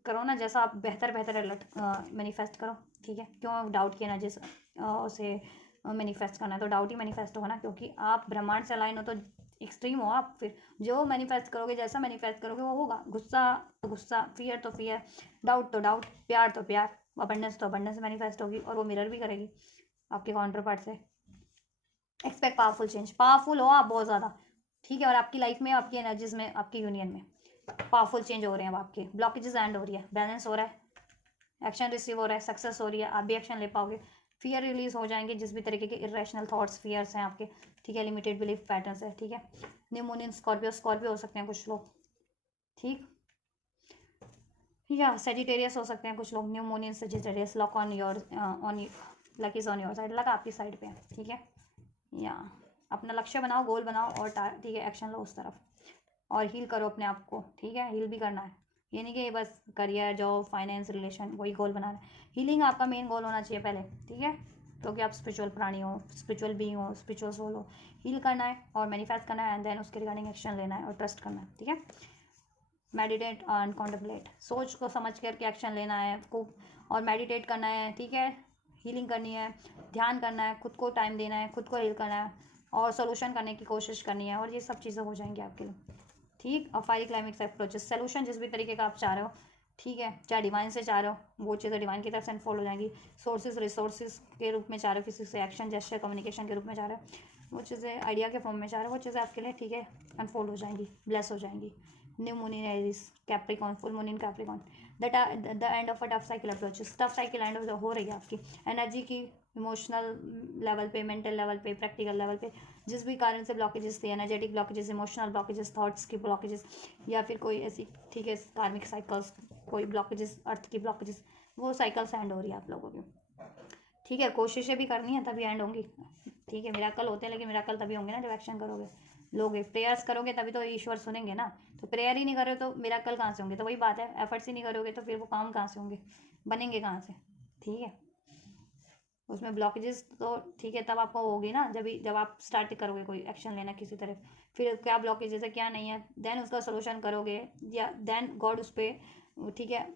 करो ना, जैसा आप बेहतर बेहतर अलर्ट मैनिफेस्ट करो, ठीक है। क्यों डाउट किया ना, जिस उसे मैनिफेस्ट करना है तो डाउट ही मैनिफेस्ट होगा ना, क्योंकि आप ब्रह्मांड से अलाइन हो, तो एक्सट्रीम हो आप, फिर जो मैनिफेस्ट करोगे, जैसा मैनिफेस्ट करोगे वो होगा। गुस्सा तो गुस्सा, फियर तो फियर, डाउट तो डाउट, प्यार तो प्यार, अबंडेंस तो अबंडेंस मैनिफेस्ट होगी, और वो मिरर भी करेगी आपके काउंटर पार्ट से। एक्सपेक्ट पावरफुल चेंज, पावरफुल हो आप बहुत ज़्यादा, ठीक है। और आपकी लाइफ में, आपकी एनर्जीज में, आपकी यूनियन में पावरफुल चेंज हो रहे हैं अब आपके, ब्लॉकेजेस एंड हो रही है, बैलेंस हो रहा है, एक्शन रिसीव हो रहा है, सक्सेस हो रही है, आप भी एक्शन ले पाओगे, फियर रिलीज हो जाएंगे, जिस भी तरीके के इरेशनल थॉट्स फियर्स हैं आपके, ठीक है, लिमिटेड बिलीफ पैटर्न्स है, ठीक है। न्यू मून इन स्कॉर्पियो, स्कॉर्पियो हो सकते हैं कुछ लोग, ठीक, या सेजिटेरियस हो सकते हैं कुछ लोग, new moon in Sagittarius, lock on your luck is on your side, लगा आपकी साइड पे है, ठीक है। या अपना लक्ष्य बनाओ, गोल बनाओ और ठीक है एक्शन लो उस तरफ, और हील करो अपने आप को, ठीक है, हील भी करना है, ये नहीं कि बस करियर जॉब फाइनेंस रिलेशन वही गोल बनाना है, हीलिंग आपका मेन गोल होना चाहिए पहले, ठीक है, क्योंकि आप स्पिरिचुअल प्राणी हो, स्पिरिचुअल बीइंग हो, स्पिरिचुअल सोल हो, हील करना है और मैनिफेस्ट करना है, एंड देन उसके रिगार्डिंग एक्शन लेना है और ट्रस्ट करना है, ठीक है। मेडिटेट एंड कॉन्टेम्पलेट, सोच को समझ करके एक्शन लेना है आपको, और मेडिटेट करना है, ठीक है, हीलिंग करनी है, ध्यान करना है, खुद को टाइम देना है, खुद को हील करना है, और सोल्यूशन करने की कोशिश करनी है, और ये सब चीज़ें हो जाएंगी आपके लिए, ठीक। और फाइव क्लाइमेक्स अप्रोचेस, सोल्यूशन जिस भी तरीके का आप चाह रहे हो, ठीक है, चाहे डिवाइन से चाह रहे हो वो चीज़ें डिवाइन की तरफ से अनफोल्ड हो जाएंगी, सोर्सेज रिसोर्सेज के रूप में चाह रहे हो, किसी से एक्शन जेस्चर कम्युनिकेशन के रूप में चाह रहे हो, वो चीज़ें आइडिया के फॉर्म में चाह रहे हो, वो चीज़ें आपके लिए, ठीक है, अनफोल्ड हो जाएंगी, ब्लेस हो जाएंगी। New moon in Aries, Capricorn, full moon in Capricorn, the end of a tough cycle approaches, tough cycle end हो रही है आपकी एनर्जी की, इमोशनल लेवल पे, मेंटल लेवल पे, प्रैक्टिकल लेवल पे, जिस भी कारण से ब्लॉकेजेस थे, energetic blockages, emotional blockages, thoughts की ब्लॉकेजेस, या फिर कोई ऐसी, ठीक है, कार्मिक साइकिल्स, कोई ब्लॉकेजेस, अर्थ की ब्लॉकेजेस, वो साइकिल्स एंड हो रही है आप लोगों की, ठीक है। कोशिशें भी करनी है तभी एंड होंगी, ठीक है, मिराकल होते हैं लेकिन मिराकल तभी होंगे ना जब एक्शन करोगे, लोगे, प्रेयर्स करोगे तभी तो ईश्वर सुनेंगे ना, तो प्रेयर ही नहीं करोगे तो मिराकल कहाँ से होंगे, तो वही बात है, एफर्ट्स ही नहीं करोगे तो फिर वो काम कहाँ से होंगे, बनेंगे कहाँ से, ठीक है। उसमें ब्लॉकेजेस तो, ठीक है, तब आपको होगी ना जब आप स्टार्ट करोगे कोई एक्शन लेना किसी तरफ, फिर क्या ब्लॉकेजेस है क्या नहीं है, देन उसका सोल्यूशन करोगे, या देन गॉड उस पर, ठीक है,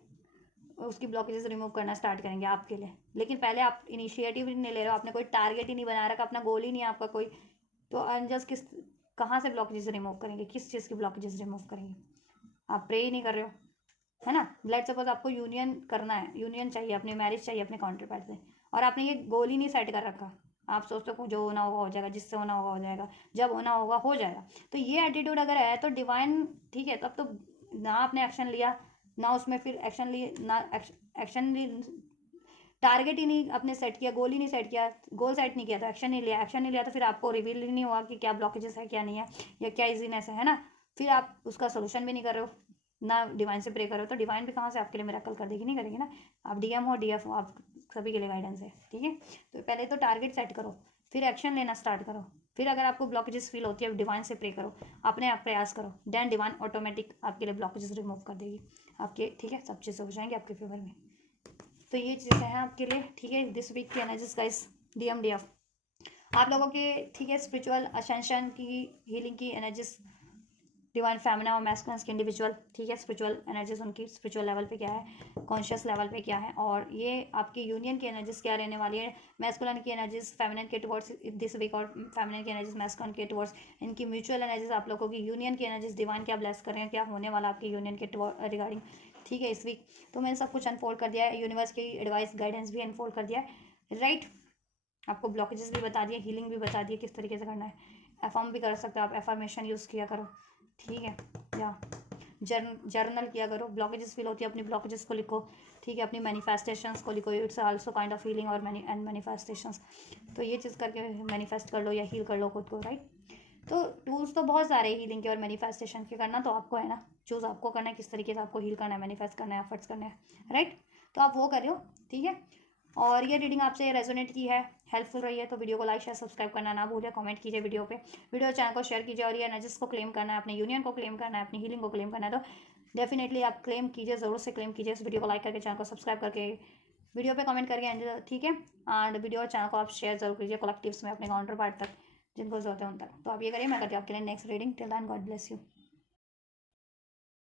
उसकी ब्लॉकेजेस रिमूव करना स्टार्ट करेंगे आपके लिए, लेकिन पहले आप इनिशिएटिव नहीं ले रहे हो, आपने कोई टारगेट ही नहीं बना रखा, अपना गोल ही नहीं है आपका कोई, तो अनजस्ट कहाँ से ब्लॉकेजेस रिमूव करेंगे, किस चीज़ की ब्लॉकेजेस रिमूव करेंगे, आप प्रे ही नहीं कर रहे हो, है ना। लेट सपोज आपको यूनियन करना है, यूनियन चाहिए, अपनी मैरिज चाहिए अपने काउंटर पार्ट से, और आपने ये गोल ही नहीं सेट कर रखा, आप सोचते हो जो होना होगा हो जाएगा, जिससे होना होगा हो जाएगा, जब होना होगा हो जाएगा, तो ये एटीट्यूड अगर है तो डिवाइन, ठीक है, तब तो ना आपने एक्शन लिया, ना उसमें फिर एक्शन लिए, ना एक्शन टारगेट ही नहीं अपने सेट किया, गोल ही नहीं सेट किया, गोल सेट नहीं किया तो एक्शन नहीं लिया, एक्शन नहीं लिया तो फिर आपको रिवील ही नहीं हुआ कि क्या ब्लॉकेजेस है क्या नहीं है, या क्या इजीनेस है ना, फिर आप उसका सोल्यूशन भी नहीं कर रहे हो, ना डिवाइन से प्रे करो, तो डिवाइन भी कहाँ से आपके लिए मिरेकल कर देगी, नहीं करेगी ना। आप डीएम हो डीएफ हो, आप सभी के लिए गाइडेंस है, ठीक है। तो पहले तो टारगेट सेट करो, फिर एक्शन लेना स्टार्ट करो, फिर अगर आपको ब्लॉकेजेस फील होती है डिवाइन से प्रे करो, अपने आप प्रयास करो, देन डिवाइन ऑटोमेटिक आपके लिए ब्लॉकेजेस रिमूव कर देगी आपके, ठीक है, सब चीज़ें हो जाएंगी आपके फेवर में। तो ये चीज़ें हैं आपके लिए, ठीक है, दिस वीक की एनर्जीज गाइस, डीएम डीएफ आप लोगों के, ठीक है, स्पिरिचुअल असेंशन की, हीलिंग की एनर्जीज, डिवाइन फेमिना और मैस्कुलिन की इंडिविजुअल, ठीक है, स्पिरिचुअल एनर्जीज उनकी स्पिरिचुअल लेवल पे क्या है, कॉन्शियस लेवल पे क्या है, और ये आपकी यूनियन की एनर्जीज क्या रहने वाली है, मैस्कुलिन की एनर्जीज फेमिनिन के टुवर्ड्स दिस वीक, और फेमिनिन की एनर्जीज मैस्कुलिन के टुवर्ड्स, इनकी म्यूचुअल एनर्जीज आप लोगों की, यूनियन की एनर्जीज डिवाइन क्या ब्लेस कर रहे हैं, क्या होने वाला आपकी यूनियन के रिगार्डिंग, ठीक है, इस वीक। तो मैंने सब कुछ अनफोल्ड कर दिया है, यूनिवर्स की एडवाइस गाइडेंस भी अनफोल्ड कर दिया है, राइट। आपको ब्लॉकेजेस भी बता दिए, हीलिंग भी बता दिए किस तरीके से करना है, एफर्म भी कर सकते हो आप, एफर्मेशन यूज़ किया करो, ठीक है, या जर्नल किया करो, ब्लॉकेजेस फील होती है अपनी ब्लॉकेजेस को लिखो, ठीक है, अपनी मैनिफेस्टेशंस को लिखो, it's also kind of healing और मैनिफेस्टेशंस, तो ये चीज़ करके मैनिफेस्ट कर लो या हील कर लो खुद को, राइट। तो टूल्स तो बहुत सारे हीलिंग के और मैनिफेस्टेशन के, करना तो आपको है ना, चूज़ आपको करना है किस तरीके से आपको हील करना है, मैनिफेस्ट करना है, एफर्ट्स करना है, राइट। तो आप वो कर रहे हो, ठीक है। और ये रीडिंग आपसे रेजोनेट की है, हेल्पफुल रही है, तो वीडियो को लाइक शेयर सब्सक्राइब करना ना भूलिए, कमेंट कीजिए वीडियो पे, वीडियो चैनल को शेयर कीजिए, और ये एनर्जीज को क्लेम करना है, अपने यूनियन को क्लेम करना है, अपनी हीलिंग को क्लेम करना है, तो डेफिनेटली आप क्लेम कीजिए, ज़रूर से क्लेम कीजिए, इस वीडियो को लाइक करके, चैनल को सब्सक्राइब करके, वीडियो पे कमेंट करके एंड, ठीक है, एंड वीडियो और चैनल को आप शेयर जरूर कीजिए कलेक्टिव्स में अपने काउंटर पार्ट तक जिनको जरूरत है उन तक। तो आप ये करिए, मैं करती हूँ आपके लिए next reading. Till then God bless you.